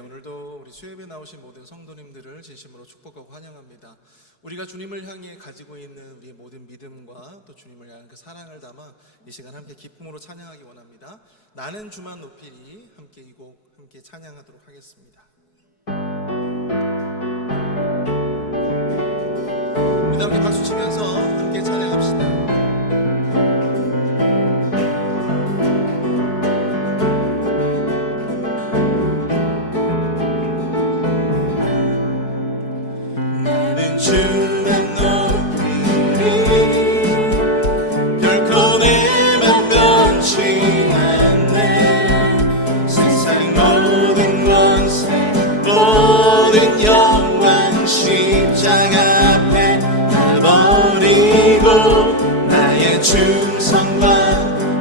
오늘도 우리 수협에 나오신 모든 성도님들을 진심으로 축복하고 환영합니다. 우리가 주님을 향해 가지고 있는 우리의 모든 믿음과 또 주님을 향한 그 사랑을 담아 이 시간 함께 기쁨으로 찬양하기 원합니다. 나는 주만 높이리, 함께 이 곡 함께 찬양하도록 하겠습니다. 우리 함께 박수 치면서 함께 찬양합시다. 주만 높이리 결코 내맘 변치 않네 세상 모든 권세 모든 영광 십자가 앞에 다 버리고 나의 충성과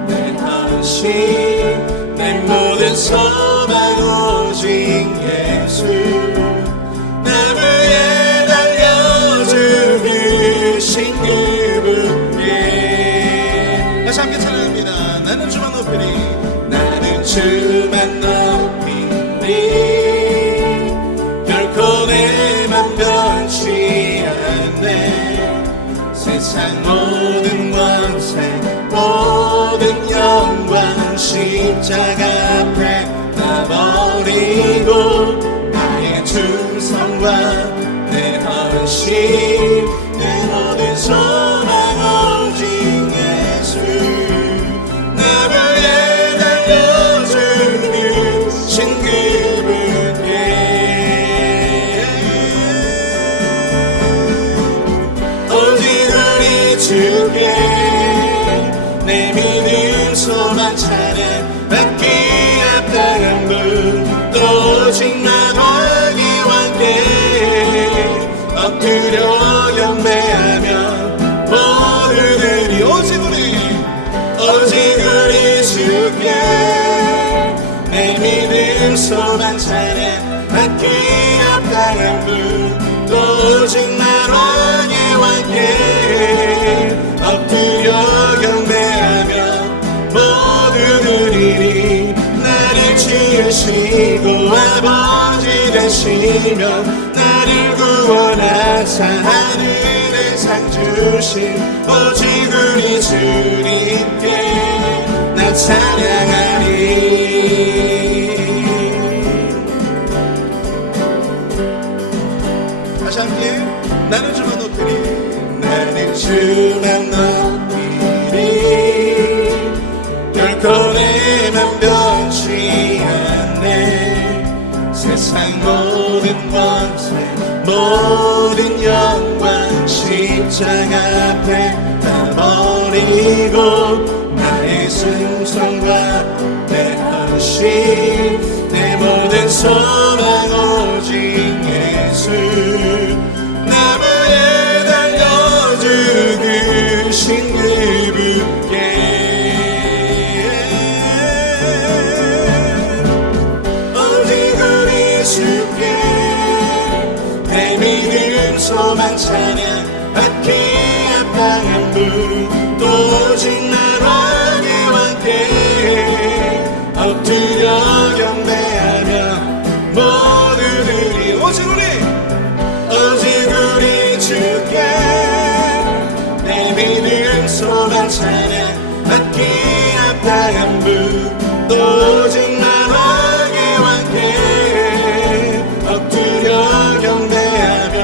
내 헌신 내 모든 소망 오직 예수 다시 함께 찬양합니다. 나는 주만 높이리, 나는 주만 높이리 결코 내맘 변치 않네 세상 모든 권세 모든 영광 십자가 앞에 다 버리고 나의 충성과 내 헌신 내 모든 소망 오직 예수 나를 위해 달려주신 그분께 오직 우리 주께 내 믿음 소망 찬양 받기 합당한 분 오직 나만이 왕께 엎드려 경배하며 모두들이 오직 우리 주께 내 믿음 소망 찬양 받기 합당한 분 오직 나만이 왕께 엎드려 경배하며 모두들이 나를 지으시고 아버지 되시며 나를 구원하사 하늘의 상 주신 오직 우리 주님께 나 찬양하리. 다시 함께 나는 주만 높이리, 나는 주만 높이리 결코 내맘 변치 않네 세상 모든 권세 모든 영광 십자가 앞에 다 버리고 나의 승성과 내 헌신 내 모든 소망 오직 예수 나를 위해 달려주신 그분께 오직 우리 주께 내 믿음 소망 찬양 받기 합당한 분 오직 나만이 왕께 엎드려 경배하며 모두들이 오직 우리 주께 내 믿음 소망 찬양 받기 합당한 분 오직 나만이 왕께 엎드려 경배하며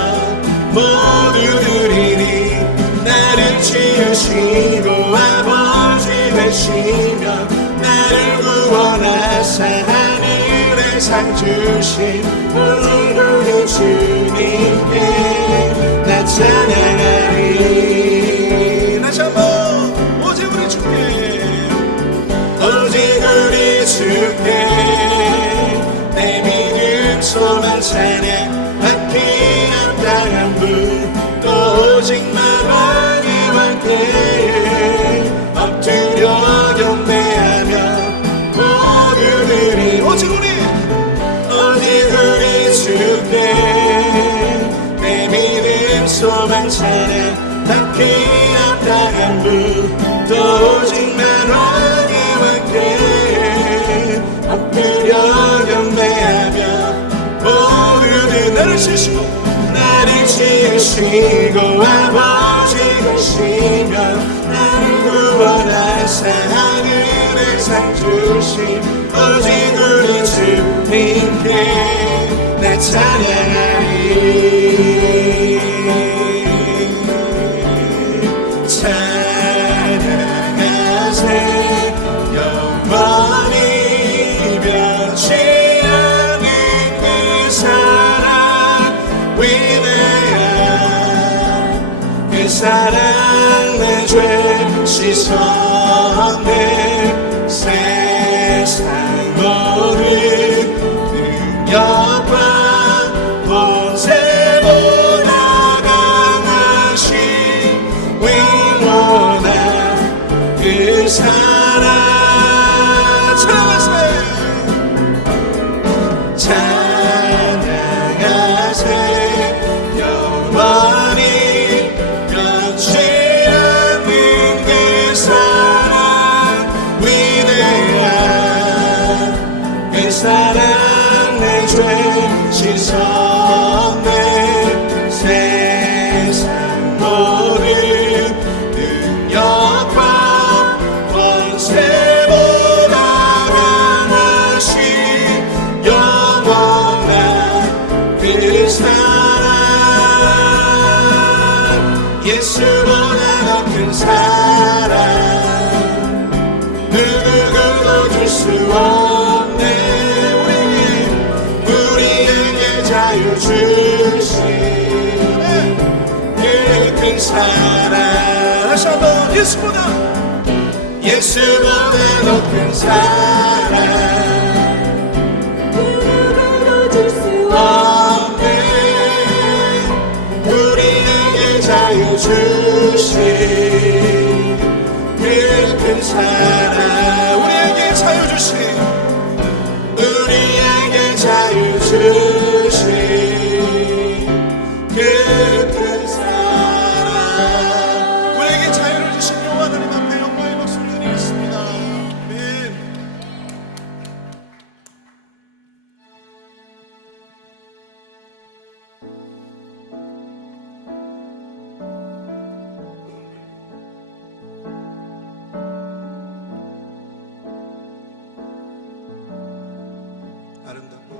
모두들이 나를 지으시고 아버지 되시며 나를 구원하사 하늘의 상 주신 오직 우리 주님께 나 찬양하리. 다시 한번 오직 우리 주께 오직 우리 주께 내 믿음 소망 찬양 받기 합당한 분 오직 나만이 왕께 엎드려 경배하며 모두들이 오직 우리 주께 내 믿음 소망 찬양 받기 합당한 분 오직 나만이 왕께 엎드려 경배하며 지으시고 나를 지으시고 아버지 되시며 나를 구원하사 하늘에 상 주신 오직 우리 주님께 내 찬양하리 찬양하세 영원히 변치 않는 그 사랑 위대한 그 사랑 내 죄 씻어내 세상 모든 능력과 본세보다 강하신 영원한 그 사랑 찬양하세 영원히 변치 않는 그 사랑 위대한 그 사랑 내 죄 씻어내 세상 모든 능력과 권세보다 강하신 영원한 그 사랑 예수보다 더 큰 사랑 누구도 줄 수 없네 우리에게 자유 주신 그 큰 사랑 다시 한번 예수보다 더 큰 사랑 누구도 줄 수 없네 우리에게 자유 주신 그 큰 사랑 우리에게 자유 주신 그 큰 사랑 우리에게 자유를 주신 여호와 하나님 앞에 영광의 박수를 드리겠습니다. 아멘. 아름답고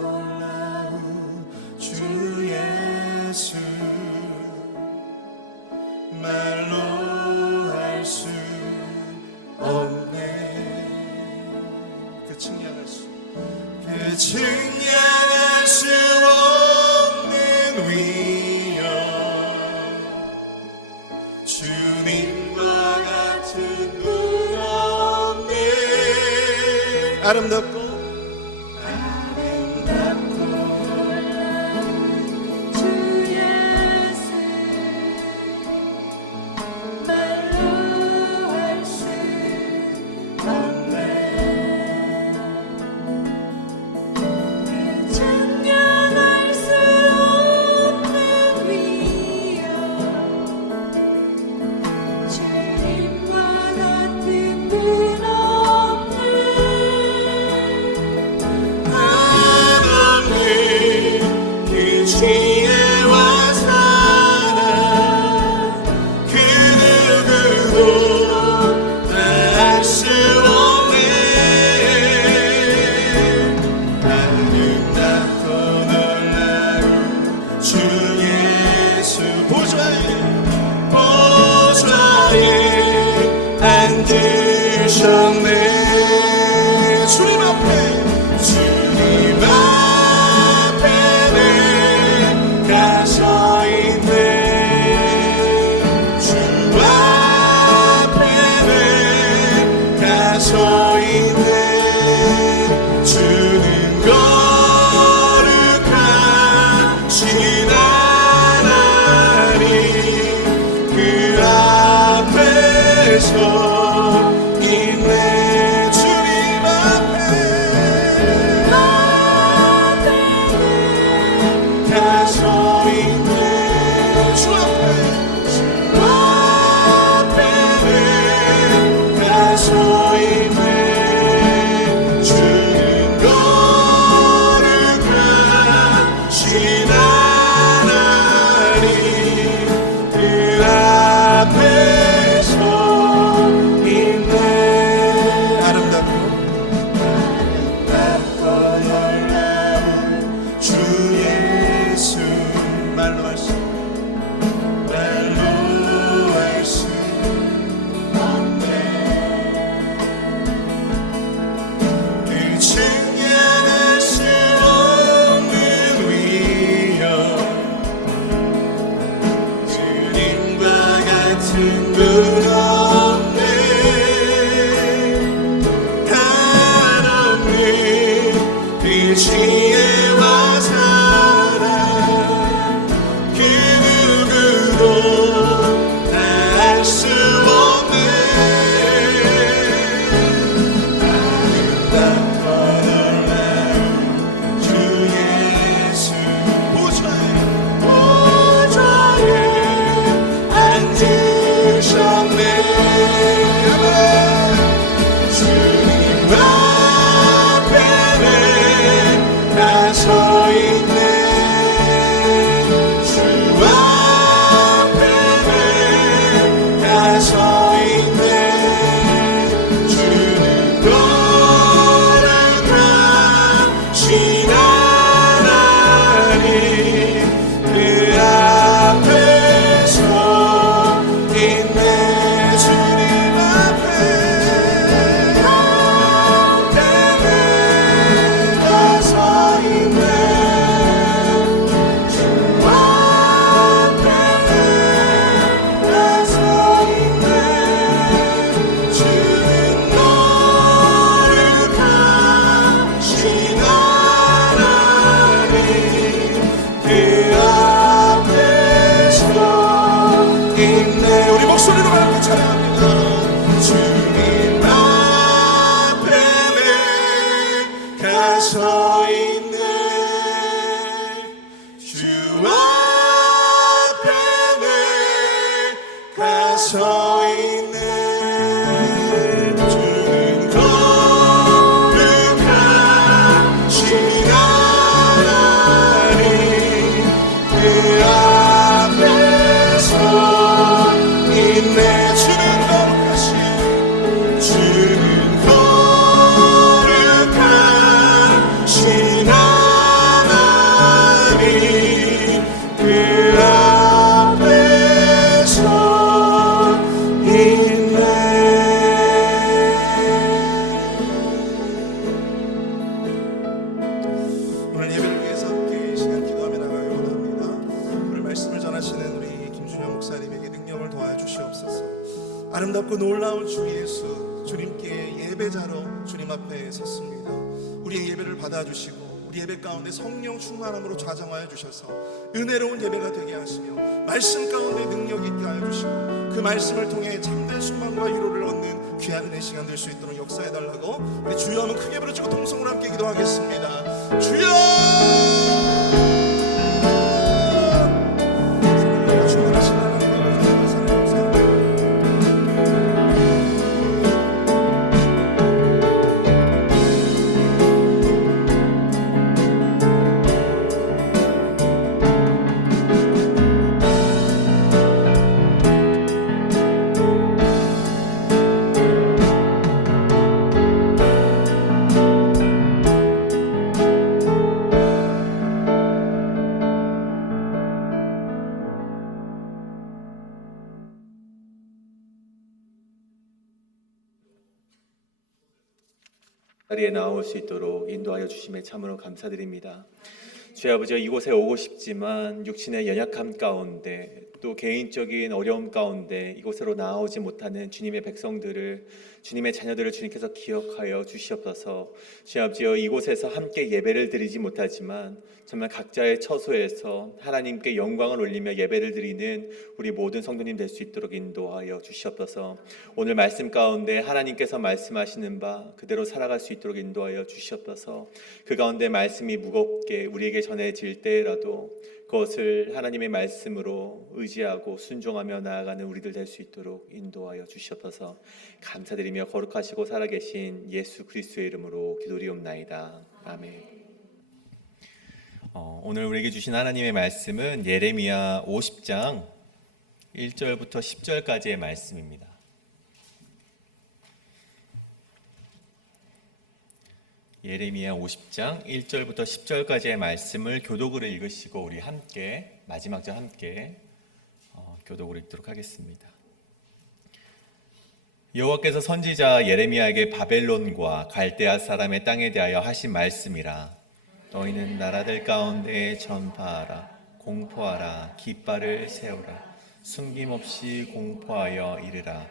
놀라운 주 예수 말로 할 수 없네 그 측량할 수 없는 위엄 주님과 같은 분 없네 아름답고 주 예수 말로 할 수 없네 찬양할 수 없는 위엄 주님과 같은 분 없네 그 지혜와 사랑 그 누구도 할 수 없네 아름답고 놀라운 주 예수 보좌에 앉으셨네 주님 앞에 내가 서 있네 주 앞에 내가 서 있네 주는 거룩하신 하나님 그 앞에서 있네 주님 앞에 가서 있네 주 앞에 가서 있네 주는 것 아름답고 놀라운 주 예수, 주님께 예배자로 주님 앞에 섰습니다. 우리의 예배를 받아주시고 우리 예배 가운데 성령 충만함으로 좌정하여 주셔서 은혜로운 예배가 되게 하시며 말씀 가운데 능력 있게 하여 주시고 그 말씀을 통해 참된 소망과 위로를 얻는 귀한 은혜 시간 될 수 있도록 역사해 달라고 우리 주여 한번 크게 부르시고 동성으로 함께 기도하겠습니다. 주여! 성령으로 충만하신 하나님 아버지 감사합니다. 자리에 나올 수 있도록 인도하여 주심에 참으로 감사드립니다. 주의 아버지, 이곳에 오고 싶지만 육신의 연약함 가운데 또 개인적인 어려움 가운데 이곳으로 나오지 못하는 주님의 백성들을, 주님의 자녀들을 주님께서 기억하여 주시옵소서. 주의 아버지여, 이곳에서 함께 예배를 드리지 못하지만 정말 각자의 처소에서 하나님께 영광을 올리며 예배를 드리는 우리 모든 성도님 될 수 있도록 인도하여 주시옵소서. 오늘 말씀 가운데 하나님께서 말씀하시는 바 그대로 살아갈 수 있도록 인도하여 주시옵소서. 그 가운데 말씀이 무겁게 우리에게 전해질 때라도 그것을 하나님의 말씀으로 의지하고 순종하며 나아가는 우리들 될 수 있도록 인도하여 주시옵소서. 감사드리며 거룩하시고 살아계신 예수 그리스도의 이름으로 기도리옵나이다. 아멘. 오늘 우리에게 주신 하나님의 말씀은 예레미야 50장 1절부터 10절까지의 말씀입니다. 예레미야 50장 1절부터 10절까지의 말씀을 교독으로 읽으시고 우리 함께 마지막 절 함께 교독으로 읽도록 하겠습니다. 여호와께서 선지자 예레미야에게 바벨론과 갈대아 사람의 땅에 대하여 하신 말씀이라. 너희는 나라들 가운데 전파하라, 공포하라, 깃발을 세우라, 숨김없이 공포하여 이르라.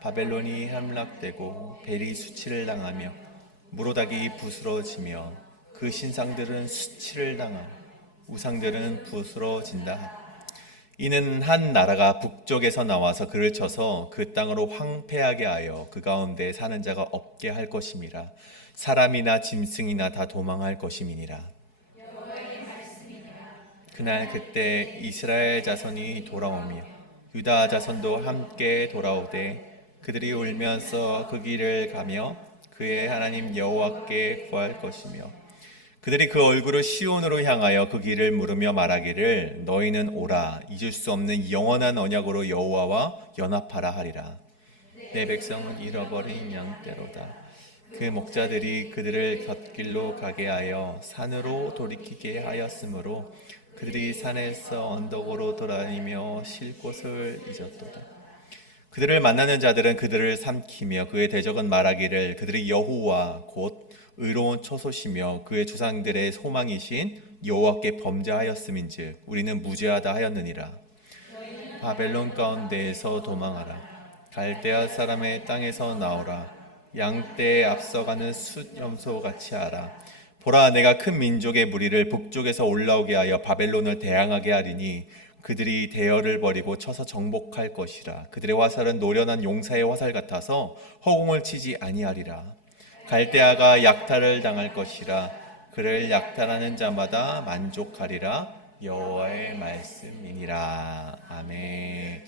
바벨론이 함락되고 벨이 수치를 당하며 무로닥이 부스러지며 그 신상들은 수치를 당하고 우상들은 부스러진다. 이는 한 나라가 북쪽에서 나와서 그를 쳐서 그 땅으로 황폐하게 하여 그 가운데 사는 자가 없게 할 것임이라. 사람이나 짐승이나 다 도망할 것임이니라. 그날 그때 이스라엘 자손이 돌아오며 유다 자손도 함께 돌아오되 그들이 울면서 그 길을 가며 그의 하나님 여호와께 구할 것이며 그들이 그 얼굴을 시온으로 향하여 그 길을 물으며 말하기를 너희는 오라 잊을 수 없는 영원한 언약으로 여호와와 연합하라 하리라. 내 백성은 잃어버린 양떼로다. 그 목자들이 그들을 곁길로 가게 하여 산으로 돌이키게 하였으므로 그들이 산에서 언덕으로 돌아다니며 쉴 곳을 잊었도다. 그들을 만나는 자들은 그들을 삼키며 그의 대적은 말하기를 그들이 여호와 곧 의로운 처소시며 그의 조상들의 소망이신 여호와께 범죄하였음인즉 우리는 무죄하다 하였느니라. 바벨론 가운데에서 도망하라. 갈대아 사람의 땅에서 나오라. 양떼에 앞서가는 숫염소같이 하라. 보라, 내가 큰 민족의 무리를 북쪽에서 올라오게 하여 바벨론을 대항하게 하리니 그들이 대열을 버리고 쳐서 정복할 것이라. 그들의 화살은 노련한 용사의 화살 같아서 허공을 치지 아니하리라. 갈대아가 약탈을 당할 것이라. 그를 약탈하는 자마다 만족하리라. 여호와의 말씀이니라. 아멘.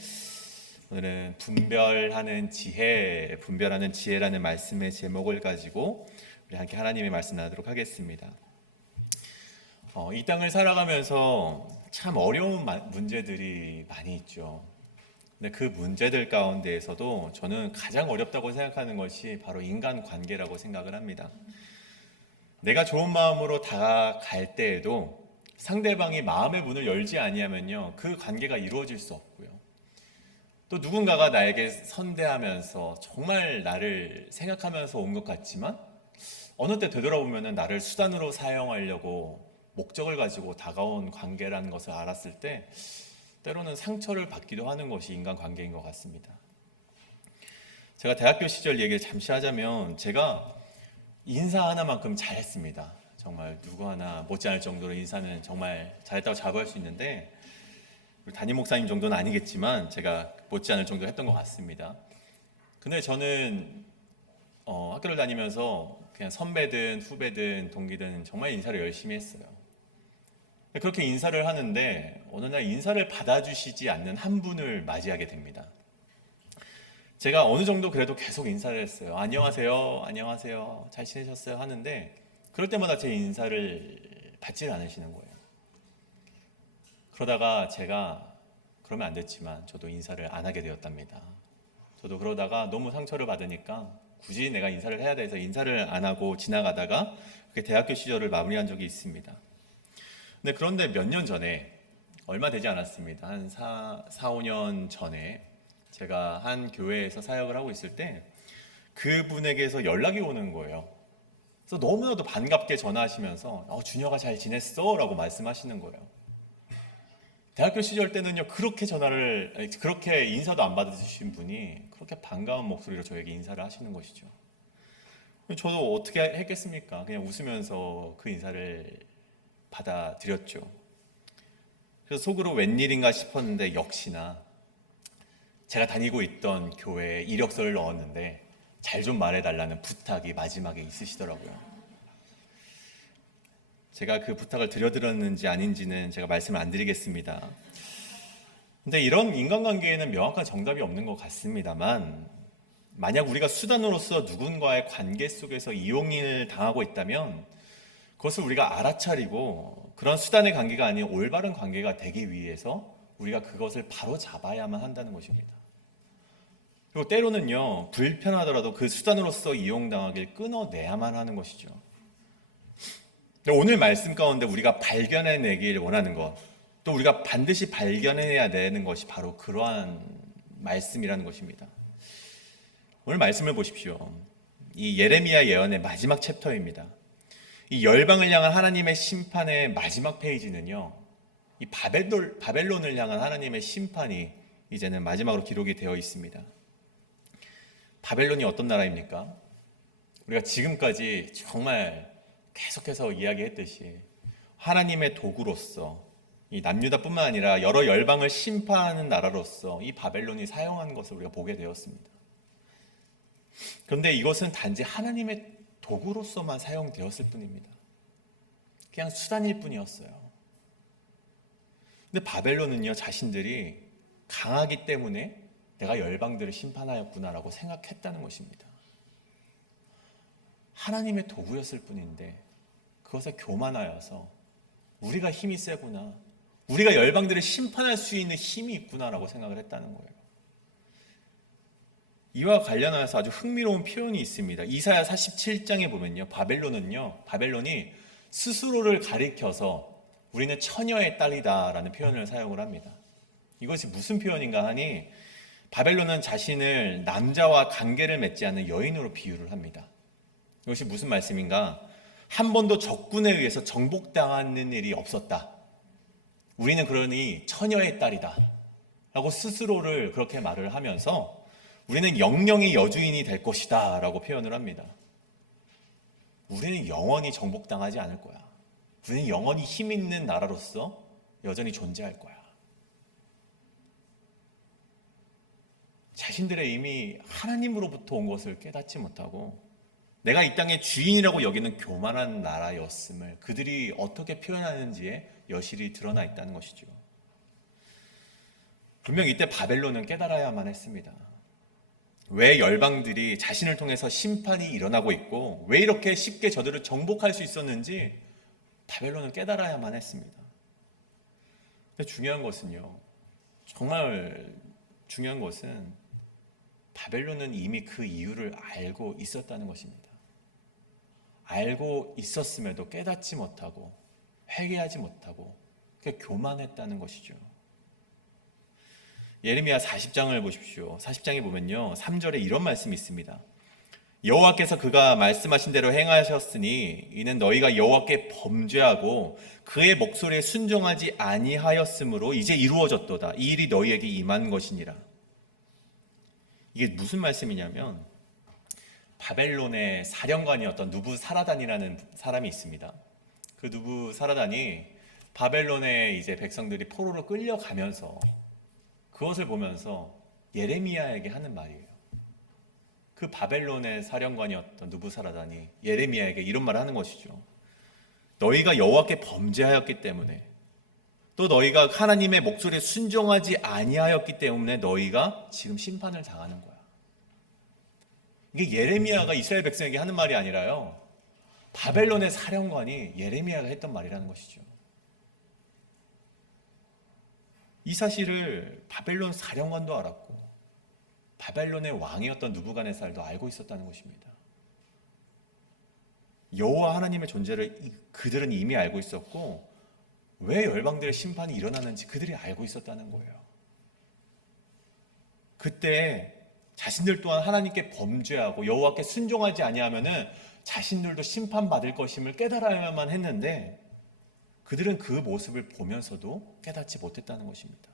오늘은 분별하는 지혜라는 말씀의 제목을 가지고 우리 함께 하나님의 말씀 나누도록 하겠습니다. 이 땅을 살아가면서 참 어려운 문제들이 많이 있죠. 근데 그 문제들 가운데에서도 저는 가장 어렵다고 생각하는 것이 바로 인간관계라고 생각을 합니다. 내가 좋은 마음으로 다가갈 때에도 상대방이 마음의 문을 열지 아니하면요, 그 관계가 이루어질 수 없고요. 또 누군가가 나에게 선대하면서 정말 나를 생각하면서 온 것 같지만 어느 때 되돌아보면 나를 수단으로 사용하려고 목적을 가지고 다가온 관계라는 것을 알았을 때 때로는 상처를 받기도 하는 것이 인간관계인 것 같습니다. 제가 대학교 시절 얘기를 잠시 하자면 제가 인사 하나만큼 잘했습니다. 정말 누구 하나 못지않을 정도로 인사는 정말 잘했다고 자부할 수 있는데, 우리 담임 목사님 정도는 아니겠지만 제가 못지않을 정도 했던 것 같습니다. 근데 저는 학교를 다니면서 그냥 선배든 후배든 동기든 정말 인사를 열심히 했어요. 그렇게 인사를 하는데 어느 날 인사를 받아주시지 않는 한 분을 맞이하게 됩니다. 제가 어느 정도 그래도 계속 인사를 했어요. 안녕하세요, 안녕하세요, 잘 지내셨어요 하는데 그럴 때마다 제 인사를 받지 않으시는 거예요. 그러다가 제가 그러면 안 됐지만 저도 인사를 안 하게 되었답니다. 저도 그러다가 너무 상처를 받으니까 굳이 내가 인사를 해야 돼서 인사를 안 하고 지나가다가 그렇게 대학교 시절을 마무리한 적이 있습니다. 그런데 몇 년 전에, 얼마 되지 않았습니다. 한 4, 5년 전에 제가 한 교회에서 사역을 하고 있을 때 그분에게서 연락이 오는 거예요. 그래서 너무나도 반갑게 전화하시면서 준혁아 잘 지냈어? 라고 말씀하시는 거예요. 대학교 시절 때는요, 그렇게 인사도 안 받으신 분이 그렇게 반가운 목소리로 저에게 인사를 하시는 것이죠. 저도 어떻게 했겠습니까? 그냥 웃으면서 그 인사를 받아들였죠. 그래서 속으로 웬일인가 싶었는데 역시나 제가 다니고 있던 교회에 이력서를 넣었는데 잘 좀 말해달라는 부탁이 마지막에 있으시더라고요. 제가 그 부탁을 드렸는지 아닌지는 제가 말씀을 안 드리겠습니다. 근데 이런 인간관계에는 명확한 정답이 없는 것 같습니다만, 만약 우리가 수단으로서 누군가의 관계 속에서 이용을 당하고 있다면 그것을 우리가 알아차리고 그런 수단의 관계가 아닌 올바른 관계가 되기 위해서 우리가 그것을 바로 잡아야만 한다는 것입니다. 그리고 때로는요, 불편하더라도 그 수단으로서 이용당하길 끊어내야만 하는 것이죠. 오늘 말씀 가운데 우리가 발견해내길 원하는 것, 또 우리가 반드시 발견해야 되는 것이 바로 그러한 말씀이라는 것입니다. 오늘 말씀을 보십시오. 이 예레미야 예언의 마지막 챕터입니다. 이 열방을 향한 하나님의 심판의 마지막 페이지는요, 이 바벨론을 향한 하나님의 심판이 이제는 마지막으로 기록이 되어 있습니다. 바벨론이 어떤 나라입니까? 우리가 지금까지 정말 계속해서 이야기했듯이 하나님의 도구로서 이 남유다뿐만 아니라 여러 열방을 심판하는 나라로서 이 바벨론이 사용하는 것을 우리가 보게 되었습니다. 그런데 이것은 단지 하나님의 도구로서만 사용되었을 뿐입니다. 그냥 수단일 뿐이었어요. 근데 바벨론은요, 자신들이 강하기 때문에 내가 열방들을 심판하였구나라고 생각했다는 것입니다. 하나님의 도구였을 뿐인데 그것에 교만하여서 우리가 힘이 세구나, 우리가 열방들을 심판할 수 있는 힘이 있구나라고 생각을 했다는 거예요. 이와 관련해서 아주 흥미로운 표현이 있습니다. 이사야 47장에 보면요, 바벨론이 스스로를 가리켜서 우리는 처녀의 딸이다라는 표현을 사용을 합니다. 이것이 무슨 표현인가 하니 바벨론은 자신을 남자와 관계를 맺지 않는 여인으로 비유를 합니다. 이것이 무슨 말씀인가? 한 번도 적군에 의해서 정복당하는 일이 없었다. 우리는 그러니 처녀의 딸이다 라고 스스로를 그렇게 말을 하면서 우리는 영영의 여주인이 될 것이다 라고 표현을 합니다. 우리는 영원히 정복당하지 않을 거야. 우리는 영원히 힘 있는 나라로서 여전히 존재할 거야. 자신들의 이미 하나님으로부터 온 것을 깨닫지 못하고 내가 이 땅의 주인이라고 여기는 교만한 나라였음을 그들이 어떻게 표현하는지에 여실히 드러나 있다는 것이죠. 분명 이때 바벨론은 깨달아야만 했습니다. 왜 열방들이 자신을 통해서 심판이 일어나고 있고 왜 이렇게 쉽게 저들을 정복할 수 있었는지 바벨론은 깨달아야만 했습니다. 근데 중요한 것은요, 정말 중요한 것은 바벨론은 이미 그 이유를 알고 있었다는 것입니다. 알고 있었음에도 깨닫지 못하고 회개하지 못하고 교만했다는 것이죠. 예레미야 40장을 보십시오. 40장에 보면요, 3절에 이런 말씀이 있습니다. 여호와께서 그가 말씀하신 대로 행하셨으니 이는 너희가 여호와께 범죄하고 그의 목소리에 순종하지 아니하였으므로 이제 이루어졌도다. 이 일이 너희에게 임한 것이니라. 이게 무슨 말씀이냐면 바벨론의 사령관이었던 누부사라단이라는 사람이 있습니다. 그 누부사라단이 바벨론의 이제 백성들이 포로로 끌려가면서 그것을 보면서 예레미야에게 하는 말이에요. 그 바벨론의 사령관이었던 누부사라단이 예레미야에게 이런 말을 하는 것이죠. 너희가 여호와께 범죄하였기 때문에, 또 너희가 하나님의 목소리에 순종하지 아니하였기 때문에 너희가 지금 심판을 당하는 거야. 이게 예레미야가 이스라엘 백성에게 하는 말이 아니라요, 바벨론의 사령관이 예레미야가 했던 말이라는 것이죠. 이 사실을 바벨론 사령관도 알았고 바벨론의 왕이었던 느부갓네살도 알고 있었다는 것입니다. 여호와 하나님의 존재를 그들은 이미 알고 있었고 왜 열방들의 심판이 일어나는지 그들이 알고 있었다는 거예요. 그때 자신들 또한 하나님께 범죄하고 여호와께 순종하지 아니하면은 자신들도 심판받을 것임을 깨달아야만 했는데 그들은 그 모습을 보면서도 깨닫지 못했다는 것입니다.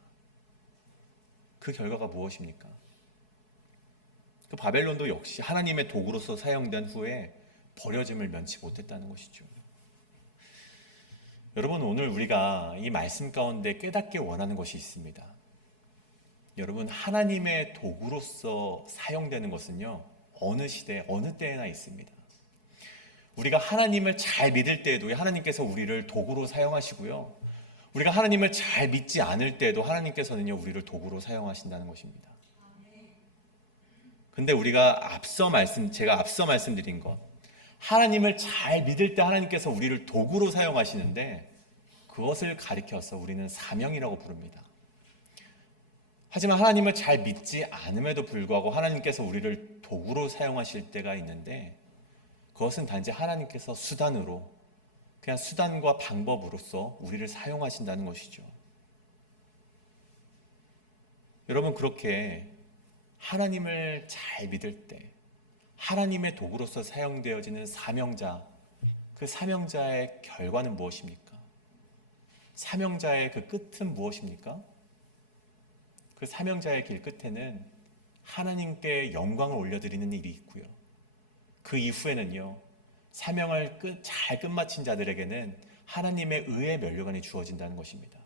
그 결과가 무엇입니까? 그 바벨론도 역시 하나님의 도구로서 사용된 후에 버려짐을 면치 못했다는 것이죠. 여러분, 오늘 우리가 이 말씀 가운데 깨닫기 원하는 것이 있습니다. 여러분, 하나님의 도구로서 사용되는 것은요, 어느 시대, 어느 때에나 있습니다. 우리가 하나님을 잘 믿을 때에도 하나님께서 우리를 도구로 사용하시고요, 우리가 하나님을 잘 믿지 않을 때에도 하나님께서는요, 우리를 도구로 사용하신다는 것입니다. 근데 제가 앞서 말씀드린 것, 하나님을 잘 믿을 때 하나님께서 우리를 도구로 사용하시는데 그것을 가리켜서 우리는 사명이라고 부릅니다. 하지만 하나님을 잘 믿지 않음에도 불구하고 하나님께서 우리를 도구로 사용하실 때가 있는데 그것은 단지 하나님께서 수단으로, 그냥 수단과 방법으로서 우리를 사용하신다는 것이죠. 여러분, 그렇게 하나님을 잘 믿을 때 하나님의 도구로서 사용되어지는 사명자, 그 사명자의 결과는 무엇입니까? 사명자의 그 끝은 무엇입니까? 그 사명자의 길 끝에는 하나님께 영광을 올려드리는 일이 있고요, 그 이후에는요, 사명을 잘 끝마친 자들에게는 하나님의 의의 면류관이 주어진다는 것입니다.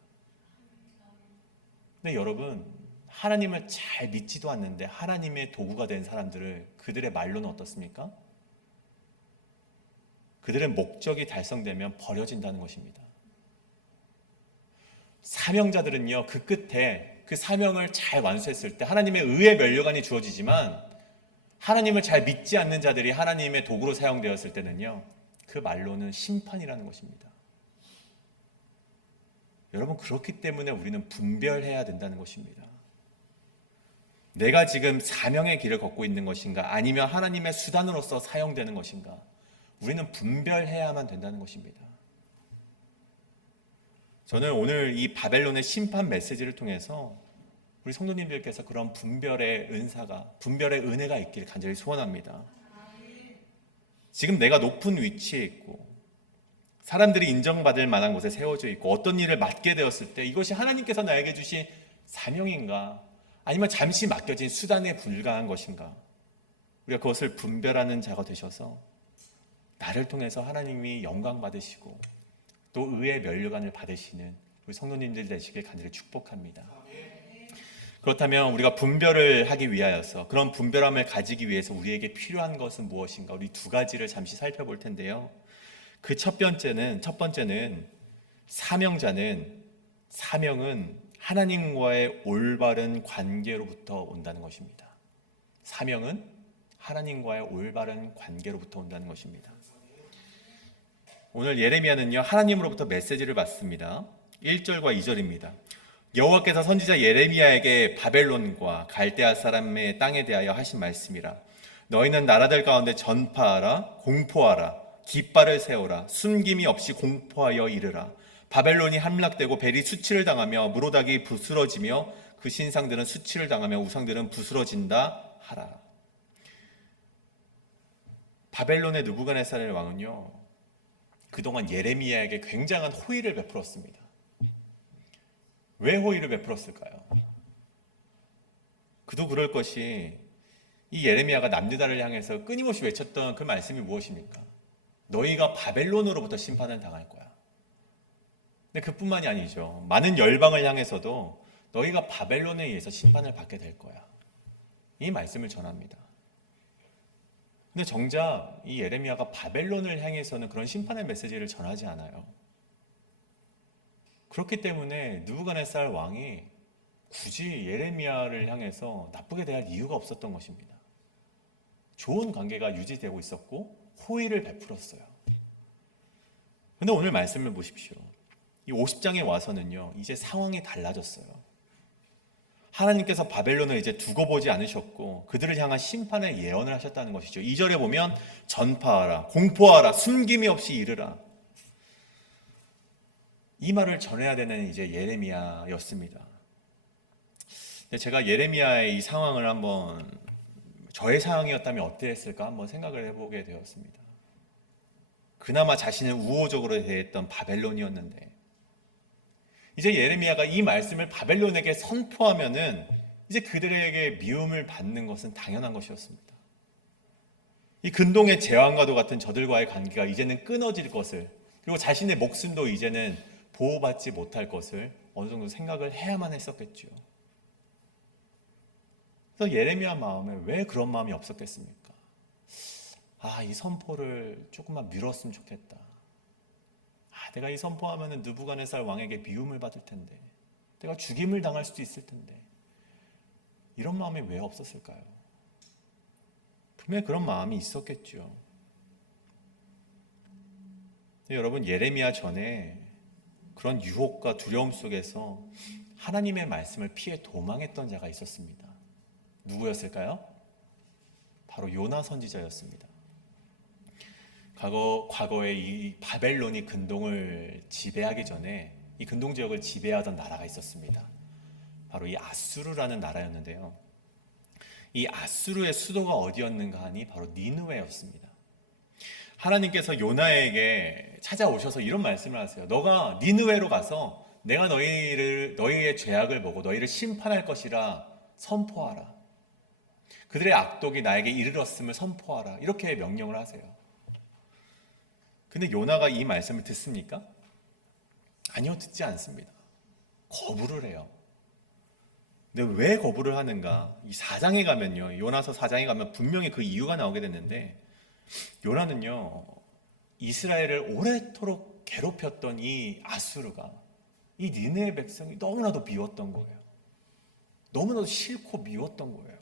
근데 여러분, 하나님을 잘 믿지도 않는데 하나님의 도구가 된 사람들을 그들의 말로는 어떻습니까? 그들의 목적이 달성되면 버려진다는 것입니다. 사명자들은요, 그 끝에 그 사명을 잘 완수했을 때 하나님의 의의 면류관이 주어지지만 하나님을 잘 믿지 않는 자들이 하나님의 도구로 사용되었을 때는요, 그 말로는 심판이라는 것입니다. 여러분, 그렇기 때문에 우리는 분별해야 된다는 것입니다. 내가 지금 사명의 길을 걷고 있는 것인가, 아니면 하나님의 수단으로서 사용되는 것인가, 우리는 분별해야만 된다는 것입니다. 저는 오늘 이 바벨론의 심판 메시지를 통해서 우리 성도님들께서 그런 분별의 은혜가 있기를 간절히 소원합니다. 지금 내가 높은 위치에 있고 사람들이 인정받을 만한 곳에 세워져 있고 어떤 일을 맡게 되었을 때 이것이 하나님께서 나에게 주신 사명인가, 아니면 잠시 맡겨진 수단에 불과한 것인가, 우리가 그것을 분별하는 자가 되셔서 나를 통해서 하나님이 영광 받으시고 또 의의 면류관을 받으시는 우리 성도님들 되시길 간절히 축복합니다. 그렇다면 우리가 분별을 하기 위하여서, 그런 분별함을 가지기 위해서 우리에게 필요한 것은 무엇인가, 우리 두 가지를 잠시 살펴볼 텐데요. 그 첫 번째는 사명은 하나님과의 올바른 관계로부터 온다는 것입니다. 사명은 하나님과의 올바른 관계로부터 온다는 것입니다. 오늘 예레미야는요, 하나님으로부터 메시지를 받습니다. 1절과 2절입니다. 여호와께서 선지자 예레미야에게 바벨론과 갈대아 사람의 땅에 대하여 하신 말씀이라. 너희는 나라들 가운데 전파하라, 공포하라, 깃발을 세우라, 숨김이 없이 공포하여 이르라. 바벨론이 함락되고 벨이 수치를 당하며 무로닥이 부스러지며 그 신상들은 수치를 당하며 우상들은 부스러진다 하라. 바벨론의 느부갓네살 왕은요, 그동안 예레미야에게 굉장한 호의를 베풀었습니다. 왜 호의를 베풀었을까요? 그도 그럴 것이 이 예레미야가 남유다를 향해서 끊임없이 외쳤던 그 말씀이 무엇입니까? 너희가 바벨론으로부터 심판을 당할 거야. 근데 그뿐만이 아니죠. 많은 열방을 향해서도 너희가 바벨론에 의해서 심판을 받게 될 거야. 이 말씀을 전합니다. 근데 정작 이 예레미야가 바벨론을 향해서는 그런 심판의 메시지를 전하지 않아요. 그렇기 때문에 느부갓네살 왕이 굳이 예레미야를 향해서 나쁘게 대할 이유가 없었던 것입니다. 좋은 관계가 유지되고 있었고 호의를 베풀었어요. 근데 오늘 말씀을 보십시오. 이 50장에 와서는요, 이제 상황이 달라졌어요. 하나님께서 바벨론을 이제 두고 보지 않으셨고 그들을 향한 심판의 예언을 하셨다는 것이죠. 2절에 보면 전파하라, 공포하라, 숨김이 없이 이르라. 이 말을 전해야 되는 이제 예레미야였습니다. 제가 예레미야의 이 상황을 한번 저의 상황이었다면 어땠을까 한번 생각을 해보게 되었습니다. 그나마 자신을 우호적으로 대했던 바벨론이었는데 이제 예레미야가 이 말씀을 바벨론에게 선포하면은 이제 그들에게 미움을 받는 것은 당연한 것이었습니다. 이 근동의 제왕과도 같은 저들과의 관계가 이제는 끊어질 것을, 그리고 자신의 목숨도 이제는 보호받지 못할 것을 어느 정도 생각을 해야만 했었겠죠. 그래서 예레미야 마음에 왜 그런 마음이 없었겠습니까? 이 선포를 조금만 미뤘으면 좋겠다. 내가 이 선포하면 느부갓네살 왕에게 미움을 받을 텐데, 내가 죽임을 당할 수도 있을 텐데, 이런 마음이 왜 없었을까요? 분명히 그런 마음이 있었겠죠. 여러분, 예레미야 전에 그런 유혹과 두려움 속에서 하나님의 말씀을 피해 도망했던 자가 있었습니다. 누구였을까요? 바로 요나 선지자였습니다. 과거에 이 바벨론이 근동을 지배하기 전에 이 근동 지역을 지배하던 나라가 있었습니다. 바로 이 아수르라는 나라였는데요. 이 아수르의 수도가 어디였는가 하니 바로 니느웨였습니다. 하나님께서 요나에게 찾아오셔서 이런 말씀을 하세요. 너가 니느웨로 가서 내가 너희의 죄악을 보고 너희를 심판할 것이라 선포하라. 그들의 악독이 나에게 이르렀음을 선포하라. 이렇게 명령을 하세요. 근데 요나가 이 말씀을 듣습니까? 아니요, 듣지 않습니다. 거부를 해요. 근데 왜 거부를 하는가? 이 4장에 가면요, 요나서 4장에 가면 분명히 그 이유가 나오게 됐는데, 요나는요, 이스라엘을 오래도록 괴롭혔던 이 아수르가 이 니느웨 백성이 너무나도 미웠던 거예요. 너무나도 싫고 미웠던 거예요.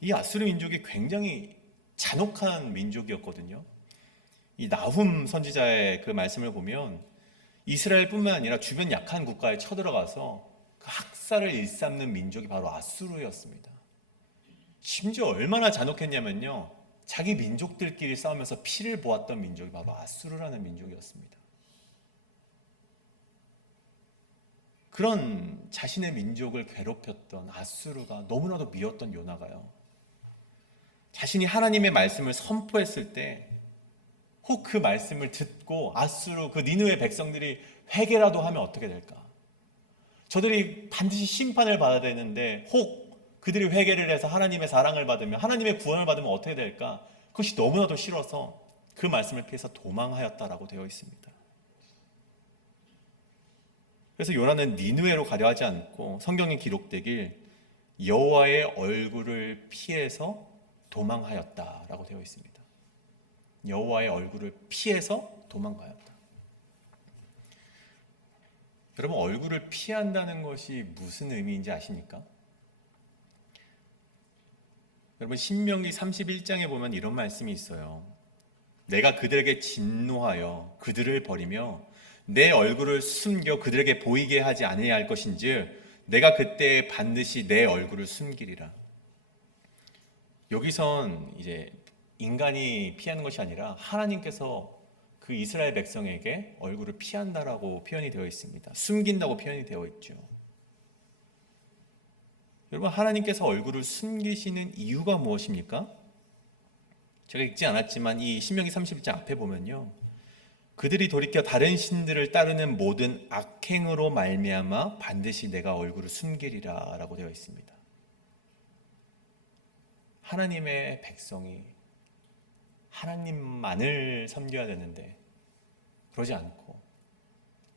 이 아수르 민족이 굉장히 잔혹한 민족이었거든요. 이 나훔 선지자의 그 말씀을 보면 이스라엘뿐만 아니라 주변 약한 국가에 쳐들어가서 그 학살을 일삼는 민족이 바로 아수르였습니다. 심지어 얼마나 잔혹했냐면요, 자기 민족들끼리 싸우면서 피를 보았던 민족이 바로 아수르라는 민족이었습니다. 그런 자신의 민족을 괴롭혔던 아수르가 너무나도 미웠던 요나가요, 자신이 하나님의 말씀을 선포했을 때 혹 그 말씀을 듣고 아수르 그 니느웨 백성들이 회개라도 하면 어떻게 될까? 저들이 반드시 심판을 받아야 되는데 혹 그들이 회개를 해서 하나님의 사랑을 받으면, 하나님의 구원을 받으면 어떻게 될까? 그것이 너무나도 싫어서 그 말씀을 피해서 도망하였다라고 되어 있습니다. 그래서 요나는 니느웨로 가려 하지 않고 성경에 기록되길 여호와의 얼굴을 피해서 도망하였다라고 되어 있습니다. 여호와의 얼굴을 피해서 도망하였다. 여러분, 얼굴을 피한다는 것이 무슨 의미인지 아십니까? 여러분, 신명기 31장에 보면 이런 말씀이 있어요. 내가 그들에게 진노하여 그들을 버리며 내 얼굴을 숨겨 그들에게 보이게 하지 아니할 것인즉 내가 그때 반드시 내 얼굴을 숨기리라. 여기선 이제 인간이 피하는 것이 아니라 하나님께서 그 이스라엘 백성에게 얼굴을 피한다라고 표현이 되어 있습니다. 숨긴다고 표현이 되어 있죠. 여러분, 하나님께서 얼굴을 숨기시는 이유가 무엇입니까? 제가 읽지 않았지만 이 신명기 31장 앞에 보면요, 그들이 돌이켜 다른 신들을 따르는 모든 악행으로 말미암아 반드시 내가 얼굴을 숨기리라 라고 되어 있습니다. 하나님의 백성이 하나님만을 섬겨야 되는데 그러지 않고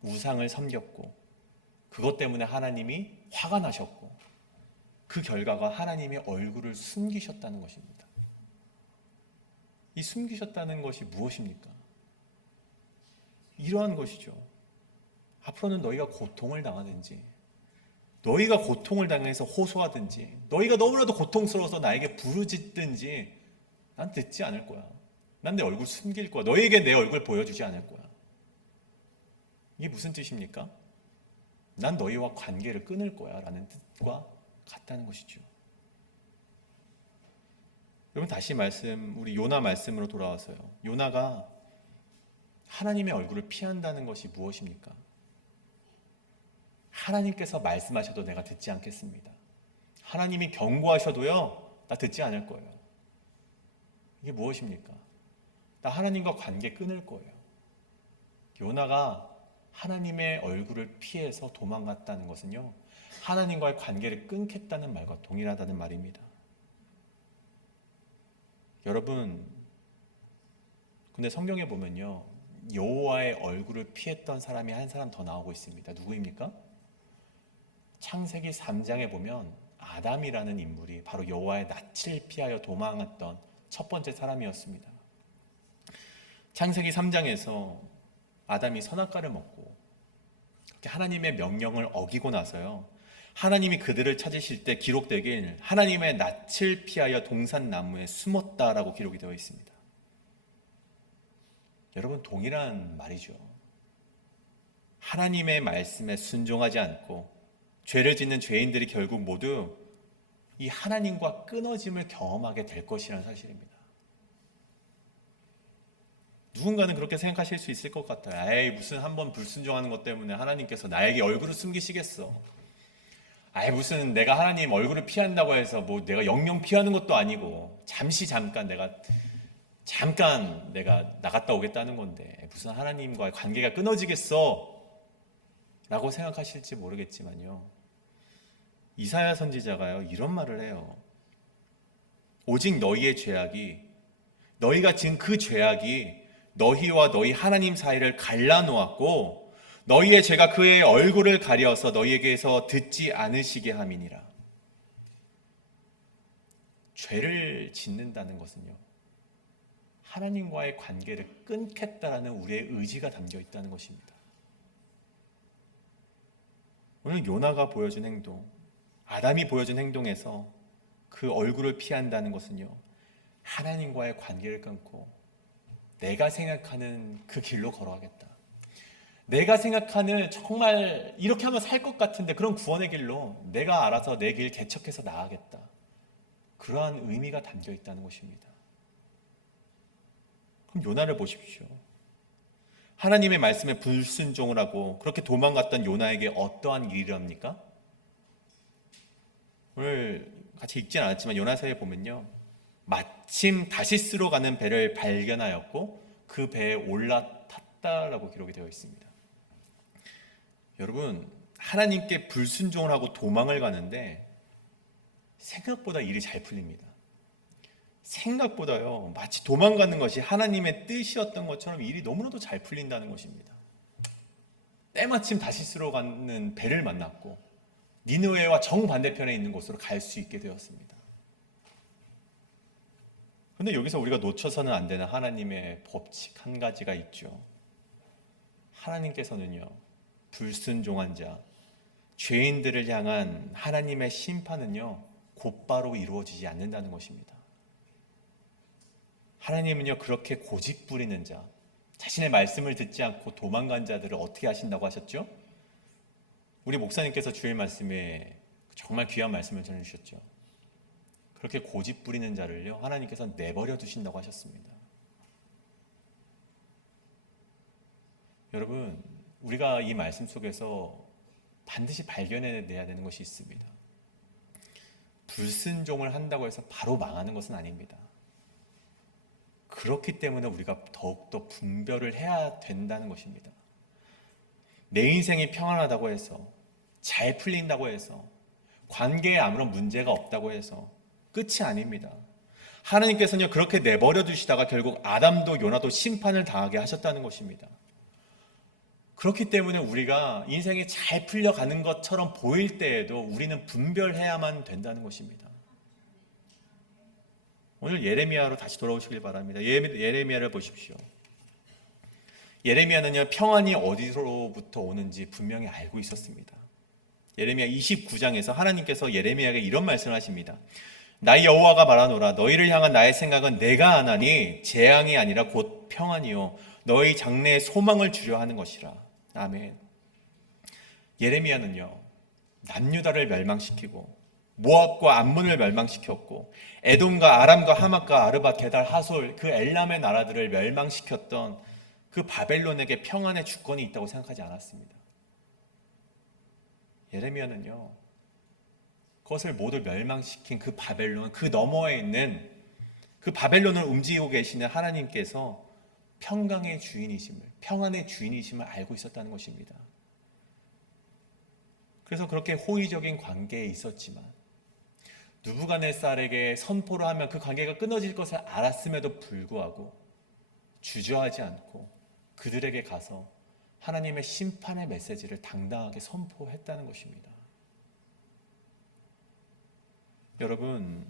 우상을 섬겼고 그것 때문에 하나님이 화가 나셨고 그 결과가 하나님의 얼굴을 숨기셨다는 것입니다. 이 숨기셨다는 것이 무엇입니까? 이러한 것이죠. 앞으로는 너희가 고통을 당하든지 너희가 고통을 당해서 호소하든지 너희가 너무나도 고통스러워서 나에게 부르짖든지 난 듣지 않을 거야. 난 내 얼굴 숨길 거야. 너희에게 내 얼굴 보여주지 않을 거야. 이게 무슨 뜻입니까? 난 너희와 관계를 끊을 거야 라는 뜻과 같다는 것이죠. 여러분 다시 우리 요나 말씀으로 돌아와서요. 요나가 하나님의 얼굴을 피한다는 것이 무엇입니까? 하나님께서 말씀하셔도 내가 듣지 않겠습니다. 하나님이 경고하셔도요, 나 듣지 않을 거예요. 이게 무엇입니까? 나 하나님과 관계 끊을 거예요. 요나가 하나님의 얼굴을 피해서 도망갔다는 것은요, 하나님과의 관계를 끊겠다는 말과 동일하다는 말입니다. 여러분, 근데 성경에 보면요, 여호와의 얼굴을 피했던 사람이 한 사람 더 나오고 있습니다. 누구입니까? 창세기 3장에 보면 아담이라는 인물이 바로 여호와의 낯을 피하여 도망했던 첫 번째 사람이었습니다. 창세기 3장에서 아담이 선악과를 먹고 하나님의 명령을 어기고 나서요, 하나님이 그들을 찾으실 때 기록되길 하나님의 낯을 피하여 동산나무에 숨었다라고 기록이 되어 있습니다. 여러분, 동일한 말이죠. 하나님의 말씀에 순종하지 않고 죄를 짓는 죄인들이 결국 모두 이 하나님과 끊어짐을 경험하게 될 것이라는 사실입니다. 누군가는 그렇게 생각하실 수 있을 것 같아요. 에이, 무슨 한번 불순종하는 것 때문에 하나님께서 나에게 얼굴을 숨기시겠어. 아이, 무슨 내가 하나님 얼굴을 피한다고 해서 뭐 내가 영영 피하는 것도 아니고 잠깐 내가 나갔다 오겠다는 건데 무슨 하나님과의 관계가 끊어지겠어 라고 생각하실지 모르겠지만요, 이사야 선지자가요 이런 말을 해요. 오직 너희의 죄악이, 너희가 지은 그 죄악이 너희와 너희 하나님 사이를 갈라놓았고 너희의 죄가 그의 얼굴을 가려서 너희에게서 듣지 않으시게 함이니라. 죄를 짓는다는 것은요, 하나님과의 관계를 끊겠다라는 우리의 의지가 담겨 있다는 것입니다. 오늘 요나가 보여준 행동, 아담이 보여준 행동에서 그 얼굴을 피한다는 것은요, 하나님과의 관계를 끊고 내가 생각하는 그 길로 걸어가겠다. 내가 생각하는 정말 이렇게 하면 살 것 같은데 그런 구원의 길로 내가 알아서 내 길 개척해서 나아가겠다. 그러한 의미가 담겨 있다는 것입니다. 그럼 요나를 보십시오. 하나님의 말씀에 불순종을 하고 그렇게 도망갔던 요나에게 어떠한 일이랍니까? 오늘 같이 읽진 않았지만 요나서에 보면요, 마침 다시스로 가는 배를 발견하였고 그 배에 올라탔다라고 기록이 되어 있습니다. 여러분, 하나님께 불순종을 하고 도망을 가는데 생각보다 일이 잘 풀립니다. 생각보다요, 마치 도망가는 것이 하나님의 뜻이었던 것처럼 일이 너무나도 잘 풀린다는 것입니다. 때마침 다시스로 가는 배를 만났고 니느웨와 정반대편에 있는 곳으로 갈 수 있게 되었습니다. 그런데 여기서 우리가 놓쳐서는 안 되는 하나님의 법칙 한 가지가 있죠. 하나님께서는요, 불순종한 자, 죄인들을 향한 하나님의 심판은요, 곧바로 이루어지지 않는다는 것입니다. 하나님은요, 그렇게 고집 부리는 자, 자신의 말씀을 듣지 않고 도망간 자들을 어떻게 하신다고 하셨죠? 우리 목사님께서 주일 말씀에 정말 귀한 말씀을 전해주셨죠. 그렇게 고집 부리는 자를요, 하나님께서 내버려 두신다고 하셨습니다. 여러분, 우리가 이 말씀 속에서 반드시 발견해내야 되는 것이 있습니다. 불순종을 한다고 해서 바로 망하는 것은 아닙니다. 그렇기 때문에 우리가 더욱더 분별을 해야 된다는 것입니다. 내 인생이 평안하다고 해서, 잘 풀린다고 해서, 관계에 아무런 문제가 없다고 해서 끝이 아닙니다. 하나님께서는요 그렇게 내버려 두시다가 결국 아담도 요나도 심판을 당하게 하셨다는 것입니다. 그렇기 때문에 우리가 인생이 잘 풀려가는 것처럼 보일 때에도 우리는 분별해야만 된다는 것입니다. 오늘 예레미야로 다시 돌아오시길 바랍니다. 예레미야를 보십시오. 예레미야는요 평안이 어디로부터 오는지 분명히 알고 있었습니다. 예레미야 29장에서 하나님께서 예레미야에게 이런 말씀을 하십니다. 나의 여호와가 말하노라 너희를 향한 나의 생각은 내가 아나니 재앙이 아니라 곧 평안이요 너희 장래에 소망을 주려 하는 것이라. 아멘. 예레미야는요 남유다를 멸망시키고 모압과 암몬을 멸망시켰고 에돔과 아람과 하맛과 아르바 게달 하솔 그 엘람의 나라들을 멸망시켰던 그 바벨론에게 평안의 주권이 있다고 생각하지 않았습니다. 예레미야는요 그것을 모두 멸망시킨 그 바벨론, 그 너머에 있는 그 바벨론을 움직이고 계시는 하나님께서 평강의 주인이심을, 평안의 주인이심을 알고 있었다는 것입니다. 그래서 그렇게 호의적인 관계에 있었지만 느부갓네살에게 선포를 하면 그 관계가 끊어질 것을 알았음에도 불구하고 주저하지 않고 그들에게 가서 하나님의 심판의 메시지를 당당하게 선포했다는 것입니다. 여러분,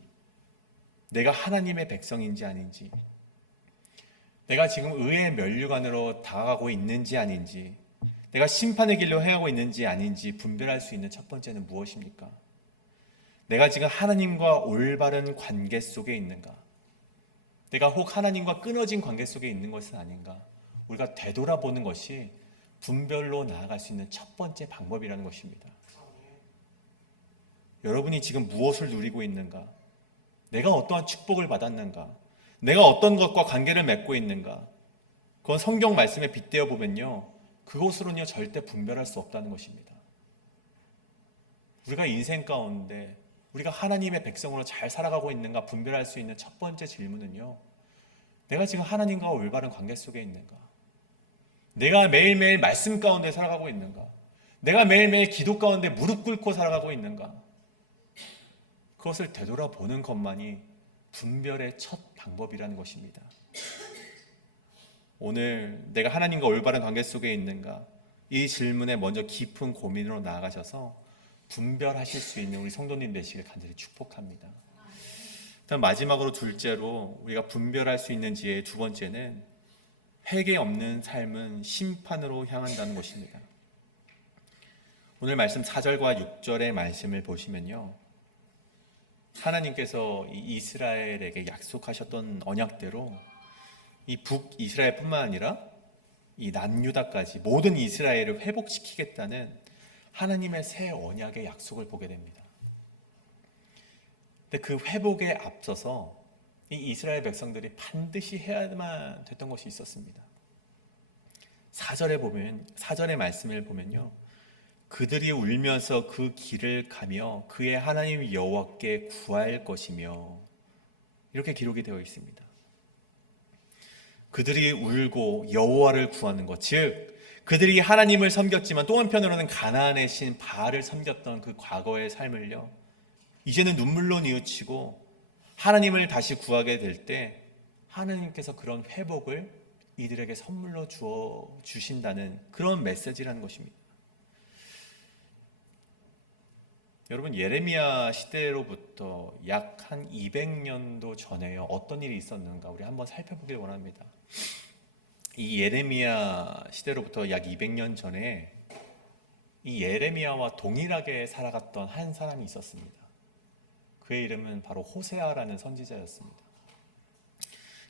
내가 하나님의 백성인지 아닌지, 내가 지금 의의 면류관으로 다가가고 있는지 아닌지, 내가 심판의 길로 행하고 있는지 아닌지 분별할 수 있는 첫 번째는 무엇입니까? 내가 지금 하나님과 올바른 관계 속에 있는가? 내가 혹 하나님과 끊어진 관계 속에 있는 것은 아닌가? 우리가 되돌아보는 것이 분별로 나아갈 수 있는 첫 번째 방법이라는 것입니다. 여러분이 지금 무엇을 누리고 있는가? 내가 어떠한 축복을 받았는가? 내가 어떤 것과 관계를 맺고 있는가? 그건 성경 말씀에 빗대어 보면요 그것으로는요 절대 분별할 수 없다는 것입니다. 우리가 인생 가운데 우리가 하나님의 백성으로 잘 살아가고 있는가 분별할 수 있는 첫 번째 질문은요 내가 지금 하나님과 올바른 관계 속에 있는가? 내가 매일매일 말씀 가운데 살아가고 있는가? 내가 매일매일 기도 가운데 무릎 꿇고 살아가고 있는가? 그것을 되돌아보는 것만이 분별의 첫 방법이라는 것입니다. 오늘 내가 하나님과 올바른 관계 속에 있는가? 이 질문에 먼저 깊은 고민으로 나아가셔서 분별하실 수 있는 우리 성도님 되시길 간절히 축복합니다. 일단 마지막으로 둘째로 우리가 분별할 수 있는 지혜 두 번째는 회개 없는 삶은 심판으로 향한다는 것입니다. 오늘 말씀 4절과 6절의 말씀을 보시면요 하나님께서 이 이스라엘에게 약속하셨던 언약대로 이 북이스라엘뿐만 아니라 이 남유다까지 모든 이스라엘을 회복시키겠다는 하나님의 새 언약의 약속을 보게 됩니다. 근데 그 회복에 앞서서 이 이스라엘 백성들이 반드시 해야만 됐던 것이 있었습니다. 4절의 말씀을 보면요 그들이 울면서 그 길을 가며 그의 하나님 여호와께 구할 것이며 이렇게 기록이 되어 있습니다. 그들이 울고 여호와를 구하는 것, 즉 그들이 하나님을 섬겼지만 또 한편으로는 가나안의 신 바알을 섬겼던 그 과거의 삶을요 이제는 눈물로 뉘우치고 하나님을 다시 구하게 될 때 하나님께서 그런 회복을 이들에게 선물로 주신다는 그런 메시지라는 것입니다. 여러분 예레미야 시대로부터 약 한 200년도 전에요 어떤 일이 있었는가 우리 한번 살펴보길 원합니다. 이 예레미야 시대로부터 약 200년 전에 이 예레미야와 동일하게 살아갔던 한 사람이 있었습니다. 그의 이름은 바로 호세아라는 선지자였습니다.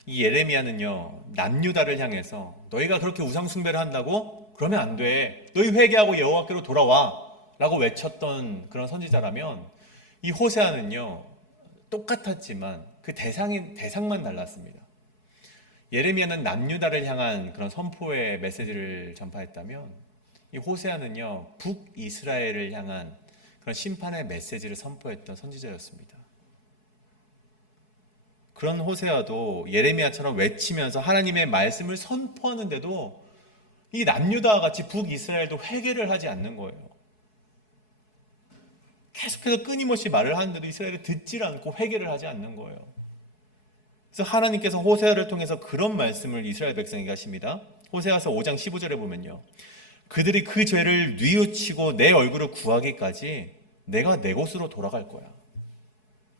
이 예레미야는요 남유다를 향해서 너희가 그렇게 우상 숭배를 한다고? 그러면 안 돼. 너희 회개하고 여호와께로 돌아와 라고 외쳤던 그런 선지자라면 이 호세아는요 똑같았지만 그 대상만 달랐습니다. 예레미야는 남유다를 향한 그런 선포의 메시지를 전파했다면 이 호세아는요 북이스라엘을 향한 그런 심판의 메시지를 선포했던 선지자였습니다. 그런 호세아도 예레미야처럼 외치면서 하나님의 말씀을 선포하는데도 이 남유다와 같이 북이스라엘도 회개를 하지 않는 거예요. 계속해서 끊임없이 말을 하는데도 이스라엘이 듣질 않고 회개를 하지 않는 거예요. 그래서 하나님께서 호세아를 통해서 그런 말씀을 이스라엘 백성에게 하십니다. 호세아서 5장 15절에 보면요, 그들이 그 죄를 뉘우치고 내 얼굴을 구하기까지 내가 내 곳으로 돌아갈 거야.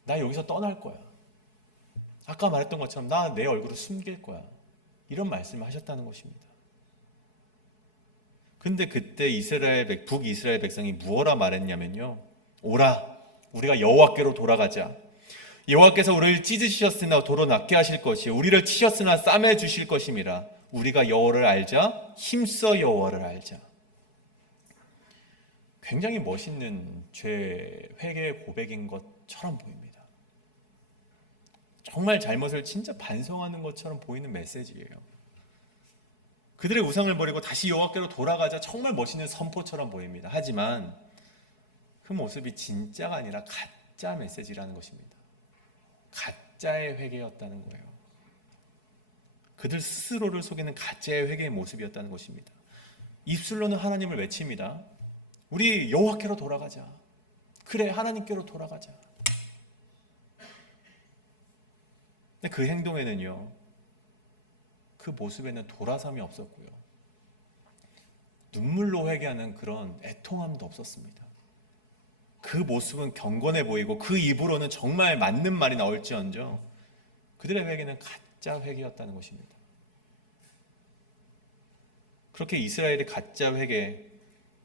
나 여기서 떠날 거야. 아까 말했던 것처럼 나 내 얼굴을 숨길 거야. 이런 말씀을 하셨다는 것입니다. 근데 그때 북이스라엘 백성이 무엇라 말했냐면요, 오라, 우리가 여호와께로 돌아가자. 여호와께서 우리를 찢으셨으나 도로 낫게 하실 것이요, 우리를 치셨으나 싸매 주실 것임이라. 우리가 여호와를 알자, 힘써 여호와를 알자. 굉장히 멋있는 죄 회개의 고백인 것처럼 보입니다. 정말 잘못을 진짜 반성하는 것처럼 보이는 메시지예요. 그들의 우상을 버리고 다시 여호와께로 돌아가자, 정말 멋있는 선포처럼 보입니다. 하지만 그 모습이 진짜가 아니라 가짜 메시지라는 것입니다. 가짜의 회개였다는 거예요. 그들 스스로를 속이는 가짜의 회개의 모습이었다는 것입니다. 입술로는 하나님을 외칩니다. 우리 여호와께로 돌아가자. 그래, 하나님께로 돌아가자. 근데 그 행동에는요, 그 모습에는 돌아섬이 없었고요, 눈물로 회개하는 그런 애통함도 없었습니다. 그 모습은 경건해 보이고 그 입으로는 정말 맞는 말이 나올지언정 그들의 회개는 가짜 회개였다는 것입니다. 그렇게 이스라엘의 가짜 회개,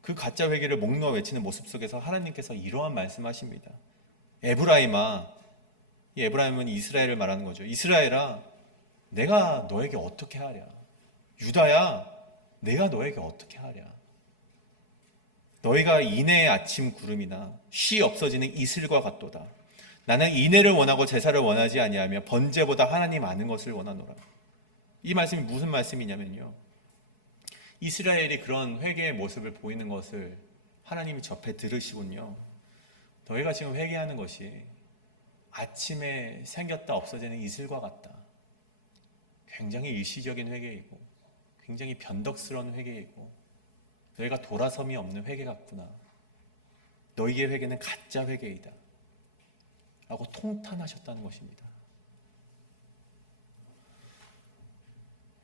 그 가짜 회개를 목 놓아 외치는 모습 속에서 하나님께서 이러한 말씀하십니다. 에브라임아, 이 에브라임은 이스라엘을 말하는 거죠. 이스라엘아, 내가 너에게 어떻게 하랴? 유다야, 내가 너에게 어떻게 하랴? 너희가 인해의 아침 구름이나 쉬 없어지는 이슬과 같도다. 나는 인해를 원하고 제사를 원하지 아니하며 번제보다 하나님 아는 것을 원하노라. 이 말씀이 무슨 말씀이냐면요, 이스라엘이 그런 회개의 모습을 보이는 것을 하나님이 접해 들으시군요. 너희가 지금 회개하는 것이 아침에 생겼다 없어지는 이슬과 같다. 굉장히 일시적인 회개이고 굉장히 변덕스러운 회개이고 너희가 돌아섬이 없는 회개 같구나. 너희의 회개는 가짜 회개이다 라고 통탄하셨다는 것입니다.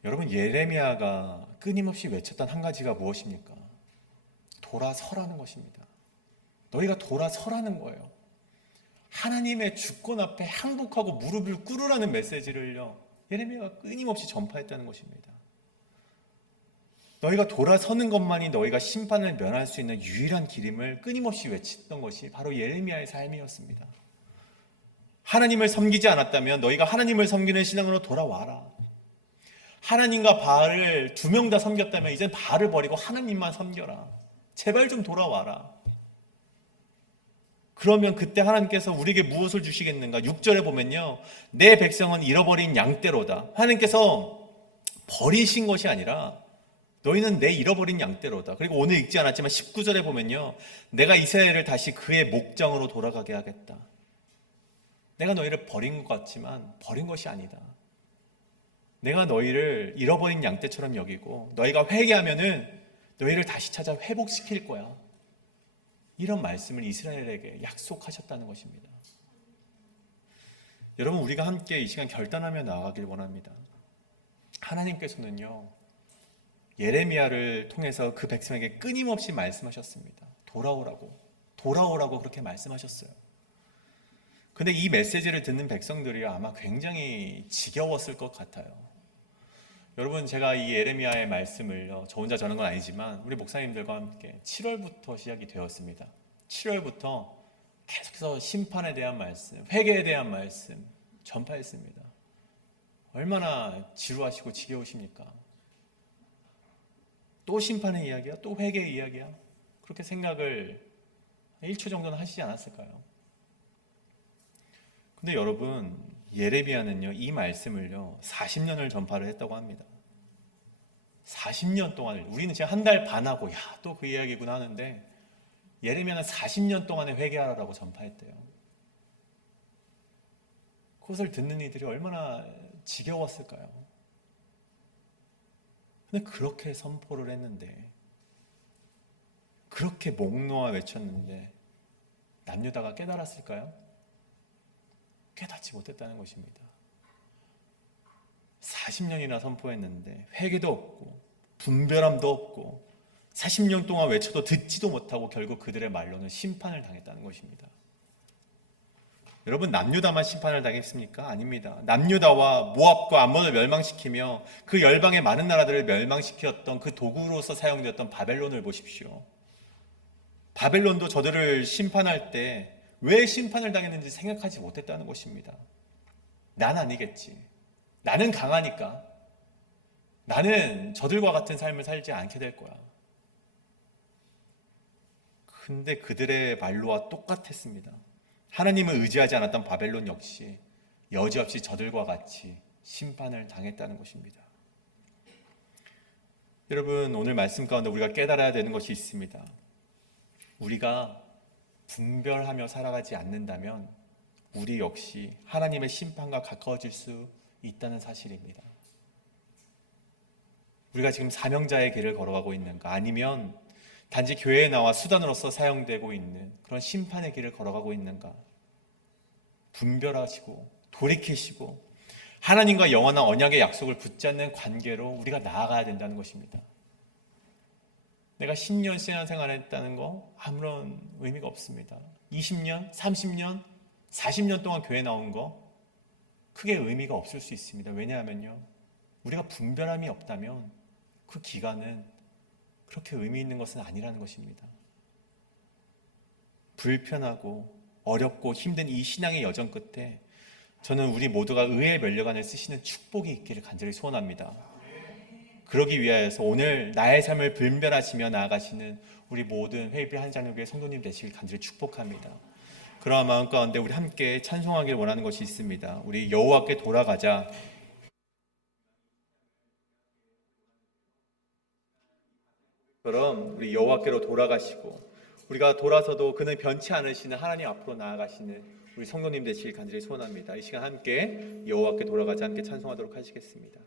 여러분, 예레미야가 끊임없이 외쳤던 한 가지가 무엇입니까? 돌아서라는 것입니다. 너희가 돌아서라는 거예요. 하나님의 주권 앞에 항복하고 무릎을 꿇으라는 메시지를요, 예레미야가 끊임없이 전파했다는 것입니다. 너희가 돌아서는 것만이 너희가 심판을 면할 수 있는 유일한 길임을 끊임없이 외쳤던 것이 바로 예레미야의 삶이었습니다. 하나님을 섬기지 않았다면 너희가 하나님을 섬기는 신앙으로 돌아와라. 하나님과 바알을 두 명 다 섬겼다면 이젠 바알을 버리고 하나님만 섬겨라. 제발 좀 돌아와라. 그러면 그때 하나님께서 우리에게 무엇을 주시겠는가? 6절에 보면요, 내 백성은 잃어버린 양떼로다. 하나님께서 버리신 것이 아니라 너희는 내 잃어버린 양떼로다. 그리고 오늘 읽지 않았지만 19절에 보면요, 내가 이스라엘을 다시 그의 목장으로 돌아가게 하겠다. 내가 너희를 버린 것 같지만 버린 것이 아니다. 내가 너희를 잃어버린 양떼처럼 여기고 너희가 회개하면은 너희를 다시 찾아 회복시킬 거야. 이런 말씀을 이스라엘에게 약속하셨다는 것입니다. 여러분, 우리가 함께 이 시간 결단하며 나아가길 원합니다. 하나님께서는요, 예레미야를 통해서 그 백성에게 끊임없이 말씀하셨습니다. 돌아오라고 그렇게 말씀하셨어요. 근데 이 메시지를 듣는 백성들이 아마 굉장히 지겨웠을 것 같아요. 여러분, 제가 이 예레미야의 말씀을 저 혼자 전한 건 아니지만 우리 목사님들과 함께 7월부터 시작이 되었습니다. 7월부터 계속해서 심판에 대한 말씀, 회개에 대한 말씀 전파했습니다. 얼마나 지루하시고 지겨우십니까? 또 심판의 이야기야? 또 회개의 이야기야? 그렇게 생각을 1초 정도는 하시지 않았을까요? 근데 여러분, 예레미야는요, 이 말씀을요 40년을 전파를 했다고 합니다. 40년 동안을, 우리는 지금 한 달 반 하고 또 그 이야기구나 하는데 예레미야는 40년 동안에 회개하라고 전파했대요. 그것을 듣는 이들이 얼마나 지겨웠을까요? 근데 그렇게 선포를 했는데, 그렇게 목 놓아 외쳤는데 남유다가 깨달았을까요? 깨닫지 못했다는 것입니다. 40년이나 선포했는데 회개도 없고 분별함도 없고 40년 동안 외쳐도 듣지도 못하고 결국 그들의 말로는 심판을 당했다는 것입니다. 여러분, 남유다만 심판을 당했습니까? 아닙니다. 남유다와 모압과 암몬을 멸망시키며 그 열방의 많은 나라들을 멸망시켰던 그 도구로서 사용되었던 바벨론을 보십시오. 바벨론도 저들을 심판할 때 왜 심판을 당했는지 생각하지 못했다는 것입니다. 난 아니겠지. 나는 강하니까. 나는 저들과 같은 삶을 살지 않게 될 거야. 근데 그들의 말로와 똑같았습니다. 하나님을 의지하지 않았던 바벨론 역시 여지없이 저들과 같이 심판을 당했다는 것입니다. 여러분, 오늘 말씀 가운데 우리가 깨달아야 되는 것이 있습니다. 우리가 분별하며 살아가지 않는다면 우리 역시 하나님의 심판과 가까워질 수 있다는 사실입니다. 우리가 지금 사명자의 길을 걸어가고 있는가, 아니면 단지 교회에 나와 수단으로서 사용되고 있는 그런 심판의 길을 걸어가고 있는가? 분별하시고 돌이키시고 하나님과 영원한 언약의 약속을 붙잡는 관계로 우리가 나아가야 된다는 것입니다. 내가 10년 신앙생활을 했다는 거 아무런 의미가 없습니다. 20년, 30년, 40년 동안 교회 나온 거 크게 의미가 없을 수 있습니다. 왜냐하면요, 우리가 분별함이 없다면 그 기간은 그렇게 의미 있는 것은 아니라는 것입니다. 불편하고 어렵고 힘든 이 신앙의 여정 끝에 저는 우리 모두가 의의 면류관을 쓰시는 축복이 있기를 간절히 소원합니다. 그러기 위하여서 오늘 나의 삶을 분별하시며 나아가시는 우리 모든 회의비 한장로교회 성도님 되시길 간절히 축복합니다. 그러한 마음 가운데 우리 함께 찬송하길 원하는 것이 있습니다. 우리 여호와께 돌아가자. 그럼 우리 여호와께로 돌아가시고 우리가 돌아서도 그는 변치 않으시는 하나님 앞으로 나아가시는 우리 성도님 되시길 간절히 소원합니다. 이 시간 함께 여호와께 돌아가자 함께 찬송하도록 하시겠습니다.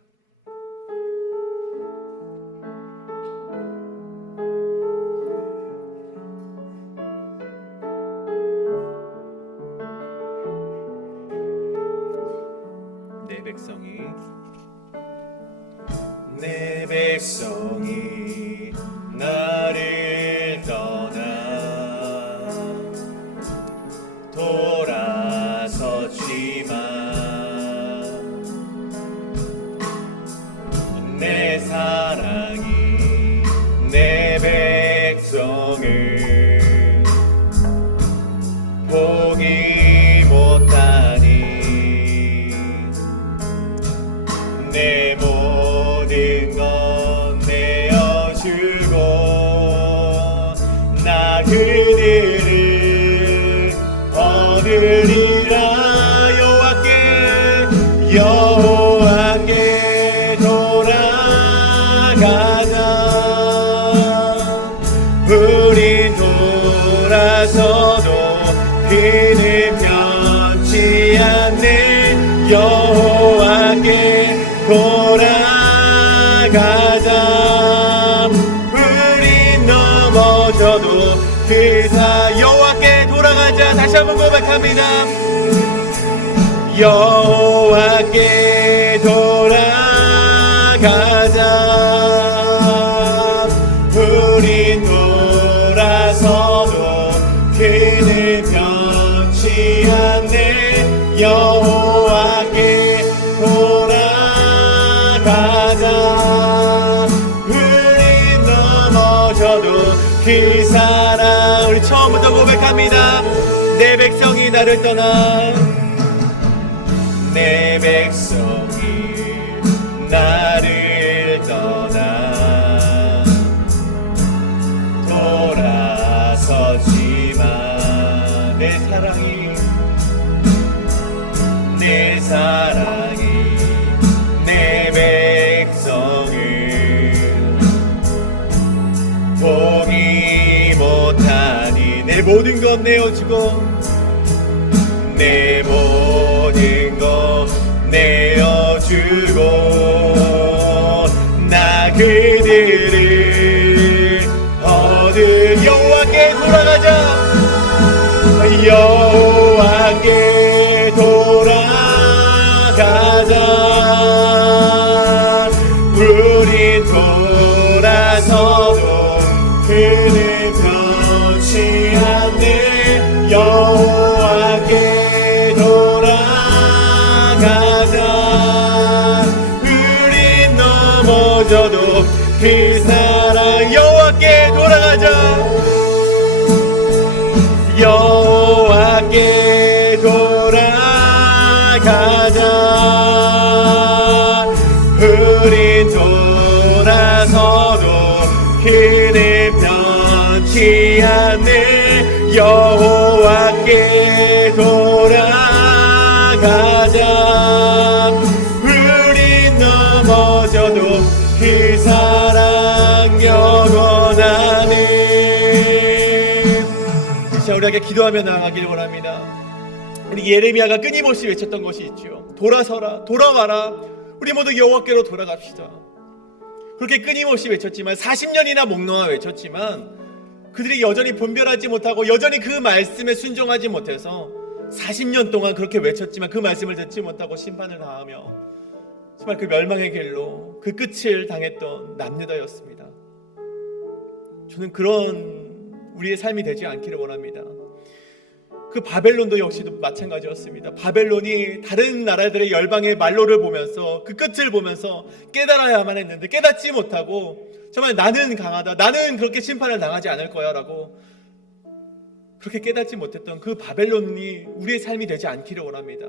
내 백성이 나를 떠나 돌아섰지만 내 사랑이 내 백성을 포기 못하니 내 모든 것 내어주고 나 그들을 얻으리라. 여호와께 돌아가자. 우린 돌아서도 그는 변치 않네. 여호와께 돌아가자. 우린 넘어져도 그사 여호와께 돌아가자. 다시 한번 고백합니다. 여호와께 돌아가자. 우린 돌아서도 그는 변치 않네. 여호와께 돌아가자. 우린 넘어져도 그 사랑. 우리 처음부터 고백합니다. 내 백성이 나를 떠나 내 백성이 나를 떠나 돌아서지만 내 사랑이 내 백성을 포기 못하니 내 모든 것 내어주고 내 모든 것 내어주고 나 그들을 얻을. 여호와께 돌아가자. 여호와께 돌아가자. 돌아서도 그는 변치 않네. 여호와께 돌아가자. 우린 넘어져도 그 사랑 여호와께 돌아가자. 여호와께 돌아가자. 우린 돌아서도 그는 변치 않네. 여호와께 돌아가자. 우린 넘어져도 그 사랑 영원하네. 자, 우리에게 기도하며 나아가기를 원합니다. 우리 예레미야가 끊임없이 외쳤던 것이 있죠. 돌아서라, 돌아와라. 우리 모두 여호와께로 돌아갑시다. 그렇게 끊임없이 외쳤지만 40년이나 목놓아 외쳤지만 그들이 여전히 분별하지 못하고 여전히 그 말씀에 순종하지 못해서 40년 동안 그렇게 외쳤지만 그 말씀을 듣지 못하고 심판을 당하며 정말 그 멸망의 길로 그 끝을 당했던 남유다였습니다. 저는 그런 우리의 삶이 되지 않기를 원합니다. 그 바벨론도 역시도 마찬가지였습니다. 바벨론이 다른 나라들의 열방의 말로를 보면서 그 끝을 보면서 깨달아야만 했는데 깨닫지 못하고 정말 나는 강하다, 나는 그렇게 심판을 당하지 않을 거야 라고 그렇게 깨닫지 못했던 그 바벨론이 우리의 삶이 되지 않기를 원합니다.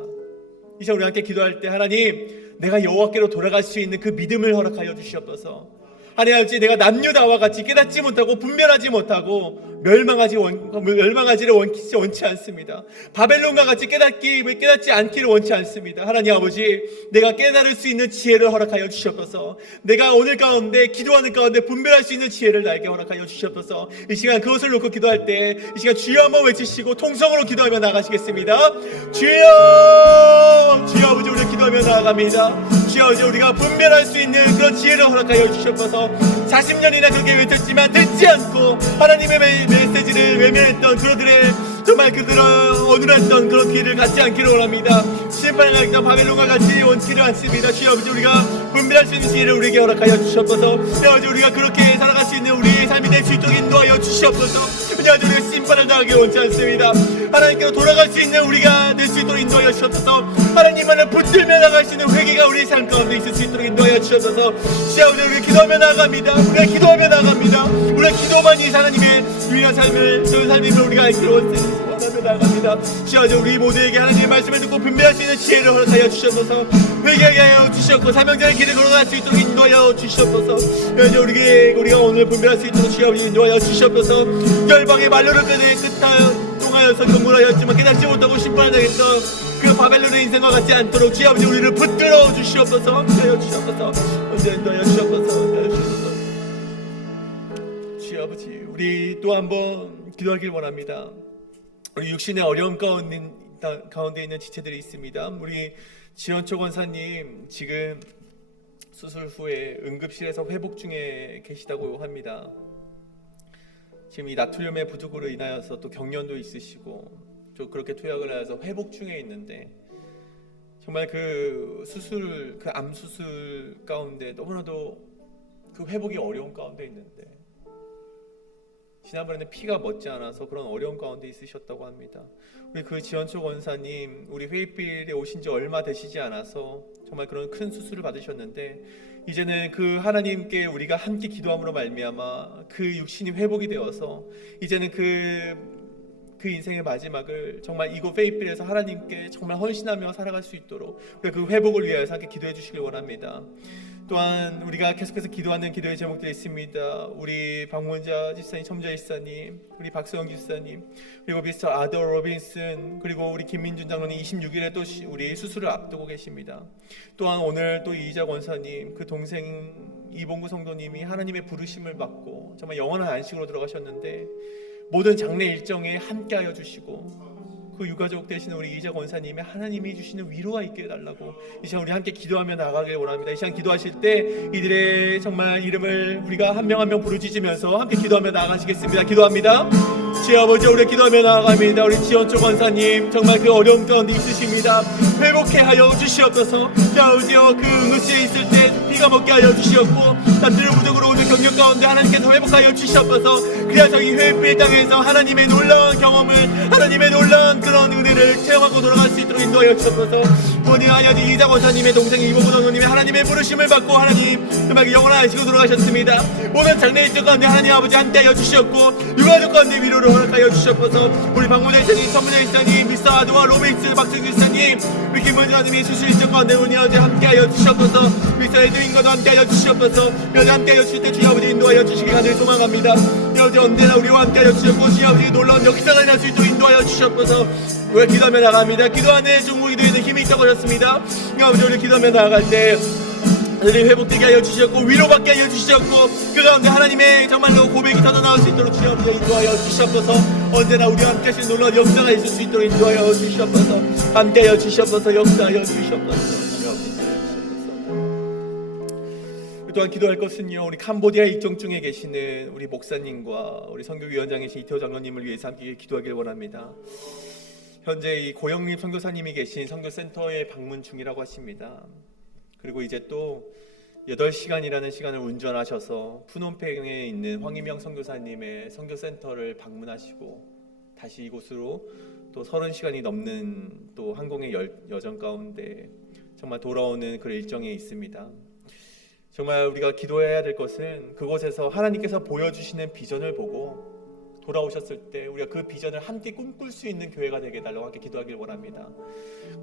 이제 우리 함께 기도할 때 하나님, 내가 여호와께로 돌아갈 수 있는 그 믿음을 허락하여 주시옵소서. 하나님, 내가 남유다와 같이 깨닫지 못하고 분별하지 못하고 멸망하지를 원치 않습니다. 바벨론과 같이 깨닫지 않기를 원치 않습니다. 하나님 아버지, 내가 깨달을 수 있는 지혜를 허락하여 주시옵소서. 내가 오늘 가운데 기도하는 가운데 분별할 수 있는 지혜를 나에게 허락하여 주시옵소서. 이 시간 그것을 놓고 기도할 때 이 시간 주여 한번 외치시고 통성으로 기도하며 나가시겠습니다. 주여, 주여 아버지, 우리 기도하며 나아갑니다. 주여 아버지, 우리가 분별할 수 있는 그런 지혜를 허락하여 주시옵소서. 40년이나 그렇게 외쳤지만 듣지 않고 하나님의 메시지를 외면했던 그들의 정말 그들을 어눌했던 그런 길을 갖지 않기를 원합니다. 심판을 당했던 바벨론과 같이 원치를 않습니다. 주여 아버지, 우리가 분별할 수 있는 지혜를 우리에게 허락하여 주시옵소서. 아버지, 우리가 그렇게 살아갈 수 있는 우리의 삶이 될 수 있도록 인도하여 주시옵소서. 아버지, 우리가 심판을 당하기 원치 않습니다. 하나님께로 돌아갈 수 있는 우리가 될 수 있도록 인도하여 주시옵소서. 하나님만을 붙들며 나갈 수 있는 회개가 우리의 삶 가운데 있을 수 있도록 인도하여 주시옵소서. 주여 아버지, 우리가 기도하며 나아갑니다. 우리가 기도하며 나아갑니다. 우리가 기도만이 하나님의 유일한 삶을 그 삶임을 우리가 알기로 원하며 나아갑니다. 주여 아버지, 우리 모두에게 하나님의 말씀을 듣고 분별할 수 있는 지혜를 허락하여 주시옵소서. 회개하게 하여 주시옵고 사명자의 길을 걸어갈 수 있도록 인도하여 주시옵소서. 우리가 오늘 분별할 수 있도록 주여 아버지 인도하여 주시옵소서. 열방의 말로를 통하여서 경고하였지만 깨닫지 못하고 심판을 당했던 그 바벨론의 인생과 같지 않도록 주여 아버지 우리를 붙들어 주시옵소서. 인도하여 주시옵소서. 인도하여 주시옵소서. 주여 아버지, 우리 또 한번 기도하길 원합니다. 우리 육신의 어려움 가운데 있는 지체들이 있습니다. 우리 지원초 권사님 지금 수술 후에 응급실에서 회복 중에 계시다고 합니다. 지금 이 나트륨의 부족으로 인하여서 또 경련도 있으시고 또 그렇게 투약을 하여서 회복 중에 있는데 정말 그 암 수술 가운데 너무나도 그 회복이 어려운 가운데 있는데 지난번에는 피가 멎지 않아서 그런 어려운 가운데 있으셨다고 합니다. 우리 그 지원초 권사님, 우리 회의필에 오신 지 얼마 되시지 않아서 정말 그런 큰 수술을 받으셨는데 이제는 그 하나님께 우리가 함께 기도함으로 말미암아 그 육신이 회복이 되어서 이제는 그 인생의 마지막을 정말 이곳 페이필에서 하나님께 정말 헌신하며 살아갈 수 있도록 우리가 그 회복을 위하여서 함께 기도해 주시길 원합니다. 또한 우리가 계속해서 기도하는 기도의 제목들이 있습니다. 우리 박문자 집사님, 첨자 집사님, 우리 박수영 집사님, 그리고 미스터 아더 로빈슨, 그리고 우리 김민준 장로님 26일에 또 우리 수술을 앞두고 계십니다. 또한 오늘 또 이희자 권사님, 그 동생 이봉구 성도님이 하나님의 부르심을 받고 정말 영원한 안식으로 들어가셨는데 모든 장례 일정에 함께하여 주시고 그 유가족 되시는 우리 이자 권사님의 하나님이 주시는 위로가 있게 해달라고 이 시간 우리 함께 기도하며 나가길 원합니다. 이 시간 기도하실 때 이들의 정말 이름을 우리가 한 명 한 명 부르짖으면서 함께 기도하며 나가시겠습니다. 기도합니다. 주여 아버지, 우리 기도하며 나아갑니다. 우리 지원조 권사님 정말 그 어려움 가운데 있으십니다. 회복해 하여 주시옵소서. 아버지여, 그 응급실에 있을 때 피가 먹게 하여 주시옵고 남들을 부족으로 오는 경력 가운데 하나님께서 회복하여 주시옵소서. 그래서 이 회복의 땅에서 하나님의 놀라운 경험을, 하나님의 놀라운 그런 은혜를 체험하고 돌아갈 수 있도록 인도하여 주옵소서. 본인 아버지 이자 권사님의 동생 이모부 장로님의 하나님의 부르심을 받고 하나님 음악이 영원한 안식으로 돌아가셨습니다. 모든 장래 일정 가운데 하나님 아버지 함께하여 주시옵고 유가족 가운데 위로를 허락하여 주시옵소서. 우리 박문자 이사님, 천문자 이사님, 미스터 아드와 로베이스 박승규 이사님, 우리 김문주 아님이 수술 일정 가운데 우리 아버지 함께하여 주시옵소서. 미스터 에드윈과도 함께하여 주시옵소서. 여기 함께하여 주실 때 주여 아버지 인도하여 주시기 간절히 소망합니다. 아버지 언제나 우리와 함께하여 주시옵고 주여 아버지 놀라운 역사가 날 수 있도록 인도하여 주시옵소서. 우리 기도하며 나갑니다. 기도하는 중국 기도에는 힘이 있다고 하셨습니다. 아버지 우리 기도하며 나아갈 때 하나님 회복되게 하여 주셨고 위로받게 하여 주셨고 그 가운데 하나님의 정말로 고백이 터져나올 수 있도록 주여 아버지 인도하여 주시옵소서. 언제나 우리와 함께 하신 놀라운 역사가 있을 수 있도록 인도하여 주시옵소서. 함께하여 주시옵소서. 역사하여 주시옵소서. 또한 기도할 것은요, 우리 캄보디아 일정 중에 계시는 우리 목사님과 우리 선교위원장이신 이태호 장로님을 위해서 함께 기도하길 원합니다. 현재 이 고영림 선교사님이 계신 선교센터에 방문 중이라고 하십니다. 그리고 이제 또 8시간이라는 시간을 운전하셔서 푸놈펜에 있는 황희명 선교사님의 선교센터를 방문하시고 다시 이곳으로 또 30시간이 넘는 또 항공의 여정 가운데 정말 돌아오는 그런 일정에 있습니다. 정말 우리가 기도해야 될 것은 그곳에서 하나님께서 보여주시는 비전을 보고 돌아오셨을 때 우리가 그 비전을 함께 꿈꿀 수 있는 교회가 되게 해달라고 함께 기도하길 원합니다.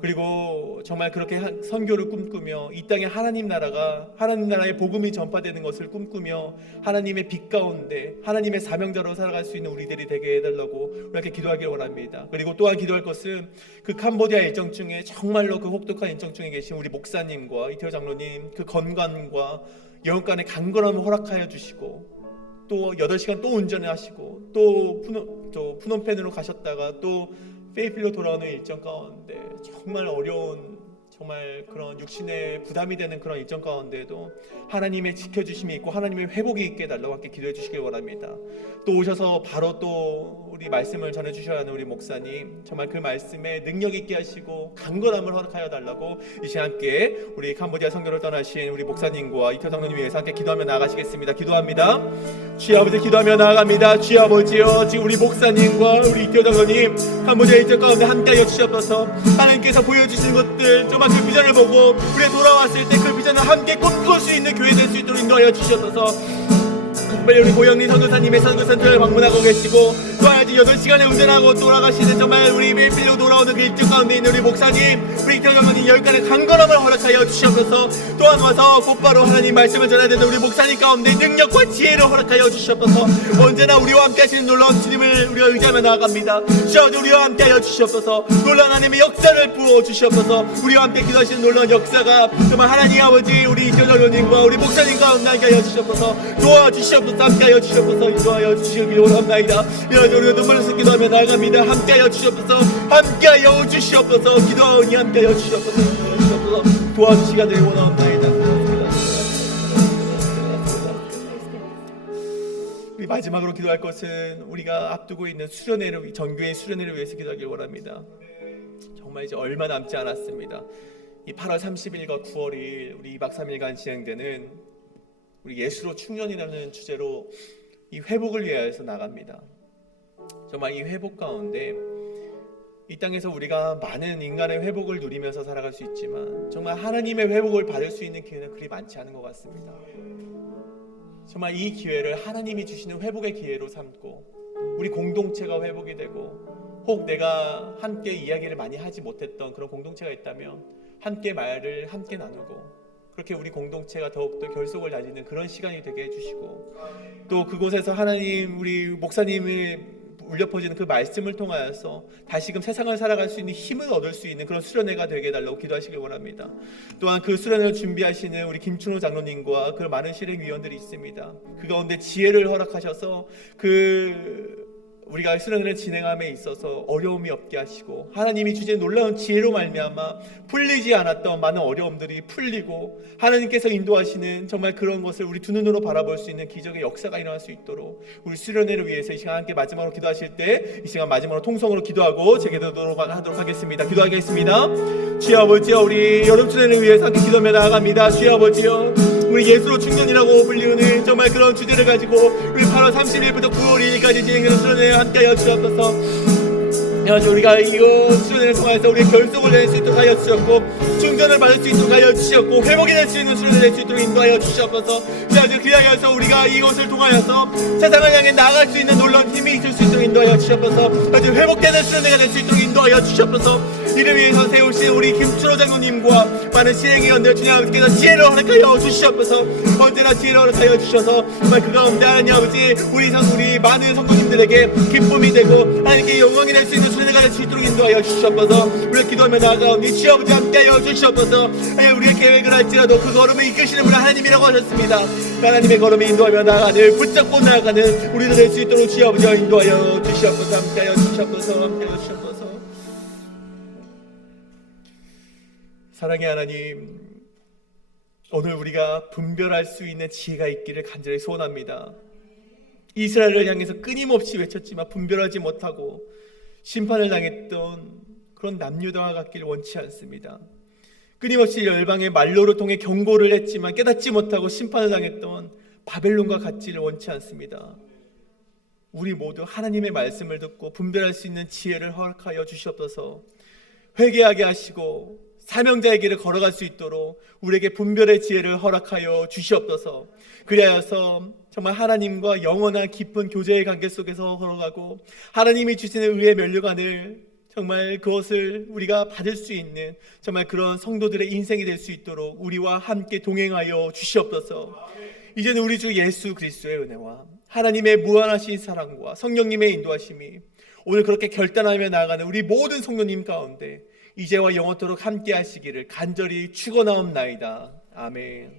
그리고 정말 그렇게 선교를 꿈꾸며 이 땅에 하나님 나라의 복음이 전파되는 것을 꿈꾸며 하나님의 빛 가운데 하나님의 사명자로 살아갈 수 있는 우리들이 되게 해달라고 우리가 기도하길 원합니다. 그리고 또한 기도할 것은 그 캄보디아 일정 중에 정말로 그 혹독한 일정 중에 계신 우리 목사님과 이태호 장로님 그 건강과 영혼간의 강건함을 허락하여 주시고 또 8시간 또 운전을 하시고 또 푸놈펜으로 가셨다가 또 페이필로 돌아오는 일정 가운데 정말 어려운 정말 그런 육신의 부담이 되는 그런 일정 가운데도 하나님의 지켜주심이 있고 하나님의 회복이 있게 해달라고 함께 기도해 주시길 원합니다. 또 오셔서 바로 또 우리 말씀을 전해 주셔야 하는 우리 목사님 정말 그 말씀에 능력 있게 하시고 강건함을 허락하여 달라고 이 시간 함께 우리 캄보디아 선교를 떠나신 우리 목사님과 이태호 장로님 위해서 함께 기도하며 나아가시겠습니다. 기도합니다. 주여 아버지 기도하며 나아갑니다. 주여 아버지여 지금 우리 목사님과 우리 이태호 장로님 캄보디아 일정 가운데 함께하여 주시옵소서. 하나님께서 보여주신 것들 정말 그 비전을 보고 우리 돌아왔을 때 그 비전을 함께 꿈꿀 수 있는 교회 될 수 있도록 인도하여 주시옵소서. 특별히 우리 고영리 선교사님의 선교센터를 방문하고 계시고 또한 아직 8시간을 운전하고 돌아가시는 정말 우리 필로 돌아오는 그 일정 가운데 있는 우리 목사님 우리 이태호 장로님 열간의 강건함을 허락하여 주시옵소서. 또한 와서 곧바로 하나님 말씀을 전해야 되는 우리 목사님 가운데 능력과 지혜를 허락하여 주시옵소서. 언제나 우리와 함께 하시는 놀라운 주님을 우리가 의지하며 나아갑니다. 주여 우리와 함께 하여 주시옵소서. 놀라운 하나님의 역사를 부어 주시옵소서. 우리와 함께 기도하시는 놀라운 역사가 정말 하나님 아버지 우리 이태호 장로님과 우리 목사님 가운데 함께 하여 주시옵소서. 도와주시옵소서. 함께하여 주시옵소서. 인도하여 주시길 원합니다. 여러분 우리가 눈물을 쏟기도 하며 나아갑니다. 함께하여 주시옵소서. 함께하여 주시옵소서. 기도하오니 함께하여 주시옵소서. 도와주시기를 원합니다. 우리 마지막으로 기도할 것은 우리가 앞두고 있는 수련회를 전교의 수련회를 위해서 기도하길 원합니다. 정말 이제 얼마 남지 않았습니다. 이 8월 30일과 9월 2일 우리 2박 3일간 진행되는 우리 예수로 충전이라는 주제로 이 회복을 위하여서 나갑니다. 정말 이 회복 가운데 이 땅에서 우리가 많은 인간의 회복을 누리면서 살아갈 수 있지만 정말 하나님의 회복을 받을 수 있는 기회는 그리 많지 않은 것 같습니다. 정말 이 기회를 하나님이 주시는 회복의 기회로 삼고 우리 공동체가 회복이 되고 혹 내가 함께 이야기를 많이 하지 못했던 그런 공동체가 있다면 함께 말을 함께 나누고 그렇게 우리 공동체가 더욱더 결속을 다지는 그런 시간이 되게 해주시고 또 그곳에서 하나님 우리 목사님이 울려 퍼지는 그 말씀을 통하여서 다시금 세상을 살아갈 수 있는 힘을 얻을 수 있는 그런 수련회가 되게 해달라고 기도하시길 원합니다. 또한 그 수련회를 준비하시는 우리 김춘호 장로님과 그 많은 실행위원들이 있습니다. 그 가운데 지혜를 허락하셔서 그 우리가 수련회를 진행함에 있어서 어려움이 없게 하시고 하나님이 주신 놀라운 지혜로 말미암아 풀리지 않았던 많은 어려움들이 풀리고 하나님께서 인도하시는 정말 그런 것을 우리 두 눈으로 바라볼 수 있는 기적의 역사가 일어날 수 있도록 우리 수련회를 위해서 이 시간 함께 마지막으로 기도하실 때 이 시간 마지막으로 통성으로 기도하고 재기도록 하도록 하겠습니다. 기도하겠습니다. 주여 아버지여, 우리 여름 수련회를 위해서 함께 기도하며 나아갑니다. 주여 아버지여, 우리 예수로 충전이라고 불리우는 정말 그런 주제를 가지고 우리 8월 30일부터 9월 2일까지 진행되는 수련회에 함께하여 주옵소서. 우리가 이거 수련회를 통해서 우리의 결속을 낼 수 있도록 하여 주셨고 충전을 받을 수 있도록 하여 주셨고 회복이 될 수 있는 수련을 낼 수 있도록 인도하여 주시옵소서. 그리하여서 우리가 이것을 통하여서 세상을 향해 나아갈 수 있는 놀라운 힘이 있을 수 있도록 인도하여 주시옵소서. 회복되는 수련회가 될 수 있도록 인도하여 주시옵소서. 이를 위해서 세우신 우리 김춘호 장로님과 많은 실행위원들 주님 아버지께서 지혜를 허락하여 주시옵소서. 언제나 지혜를 허락하여 주셔서 정말 그 가운데 하나님 아버지 우리 많은 성도님들에게 기쁨이 되고 하나님께 영광이 될 수 있는 수련회가 될 수 있도록 인도하여 주시옵소서. 우리가 기도하며 나아가오니 주여 아버지 함께하여 주시옵소서. 우리가 계획을 할지라도 그 걸음을 이끄시는 분은 하나님이라고 하셨습니다. 하나님의 걸음을 인도하며 나아가는 붙잡고 나아가는 우리도 될 수 있도록 주여 아버지 인도하여 주시옵소서. 함께하여 주시옵소서. 함께하여 주시옵소서. 사랑의 하나님, 오늘 우리가 분별할 수 있는 지혜가 있기를 간절히 소원합니다. 이스라엘을 향해서 끊임없이 외쳤지만 분별하지 못하고 심판을 당했던 그런 남유다와 같기를 원치 않습니다. 끊임없이 열방의 말로를 통해 경고를 했지만 깨닫지 못하고 심판을 당했던 바벨론과 같지를 원치 않습니다. 우리 모두 하나님의 말씀을 듣고 분별할 수 있는 지혜를 허락하여 주시옵소서. 회개하게 하시고 사명자의 길을 걸어갈 수 있도록 우리에게 분별의 지혜를 허락하여 주시옵소서. 그리하여서 정말 하나님과 영원한 깊은 교제의 관계 속에서 걸어가고 하나님이 주시는 의의 면류관을 정말 그것을 우리가 받을 수 있는 정말 그런 성도들의 인생이 될 수 있도록 우리와 함께 동행하여 주시옵소서. 이제는 우리 주 예수 그리스도의 은혜와 하나님의 무한하신 사랑과 성령님의 인도하심이 오늘 그렇게 결단하며 나아가는 우리 모든 성도님 가운데 이제와 영원토록 함께 하시기를 간절히 축원하옵나이다. 아멘.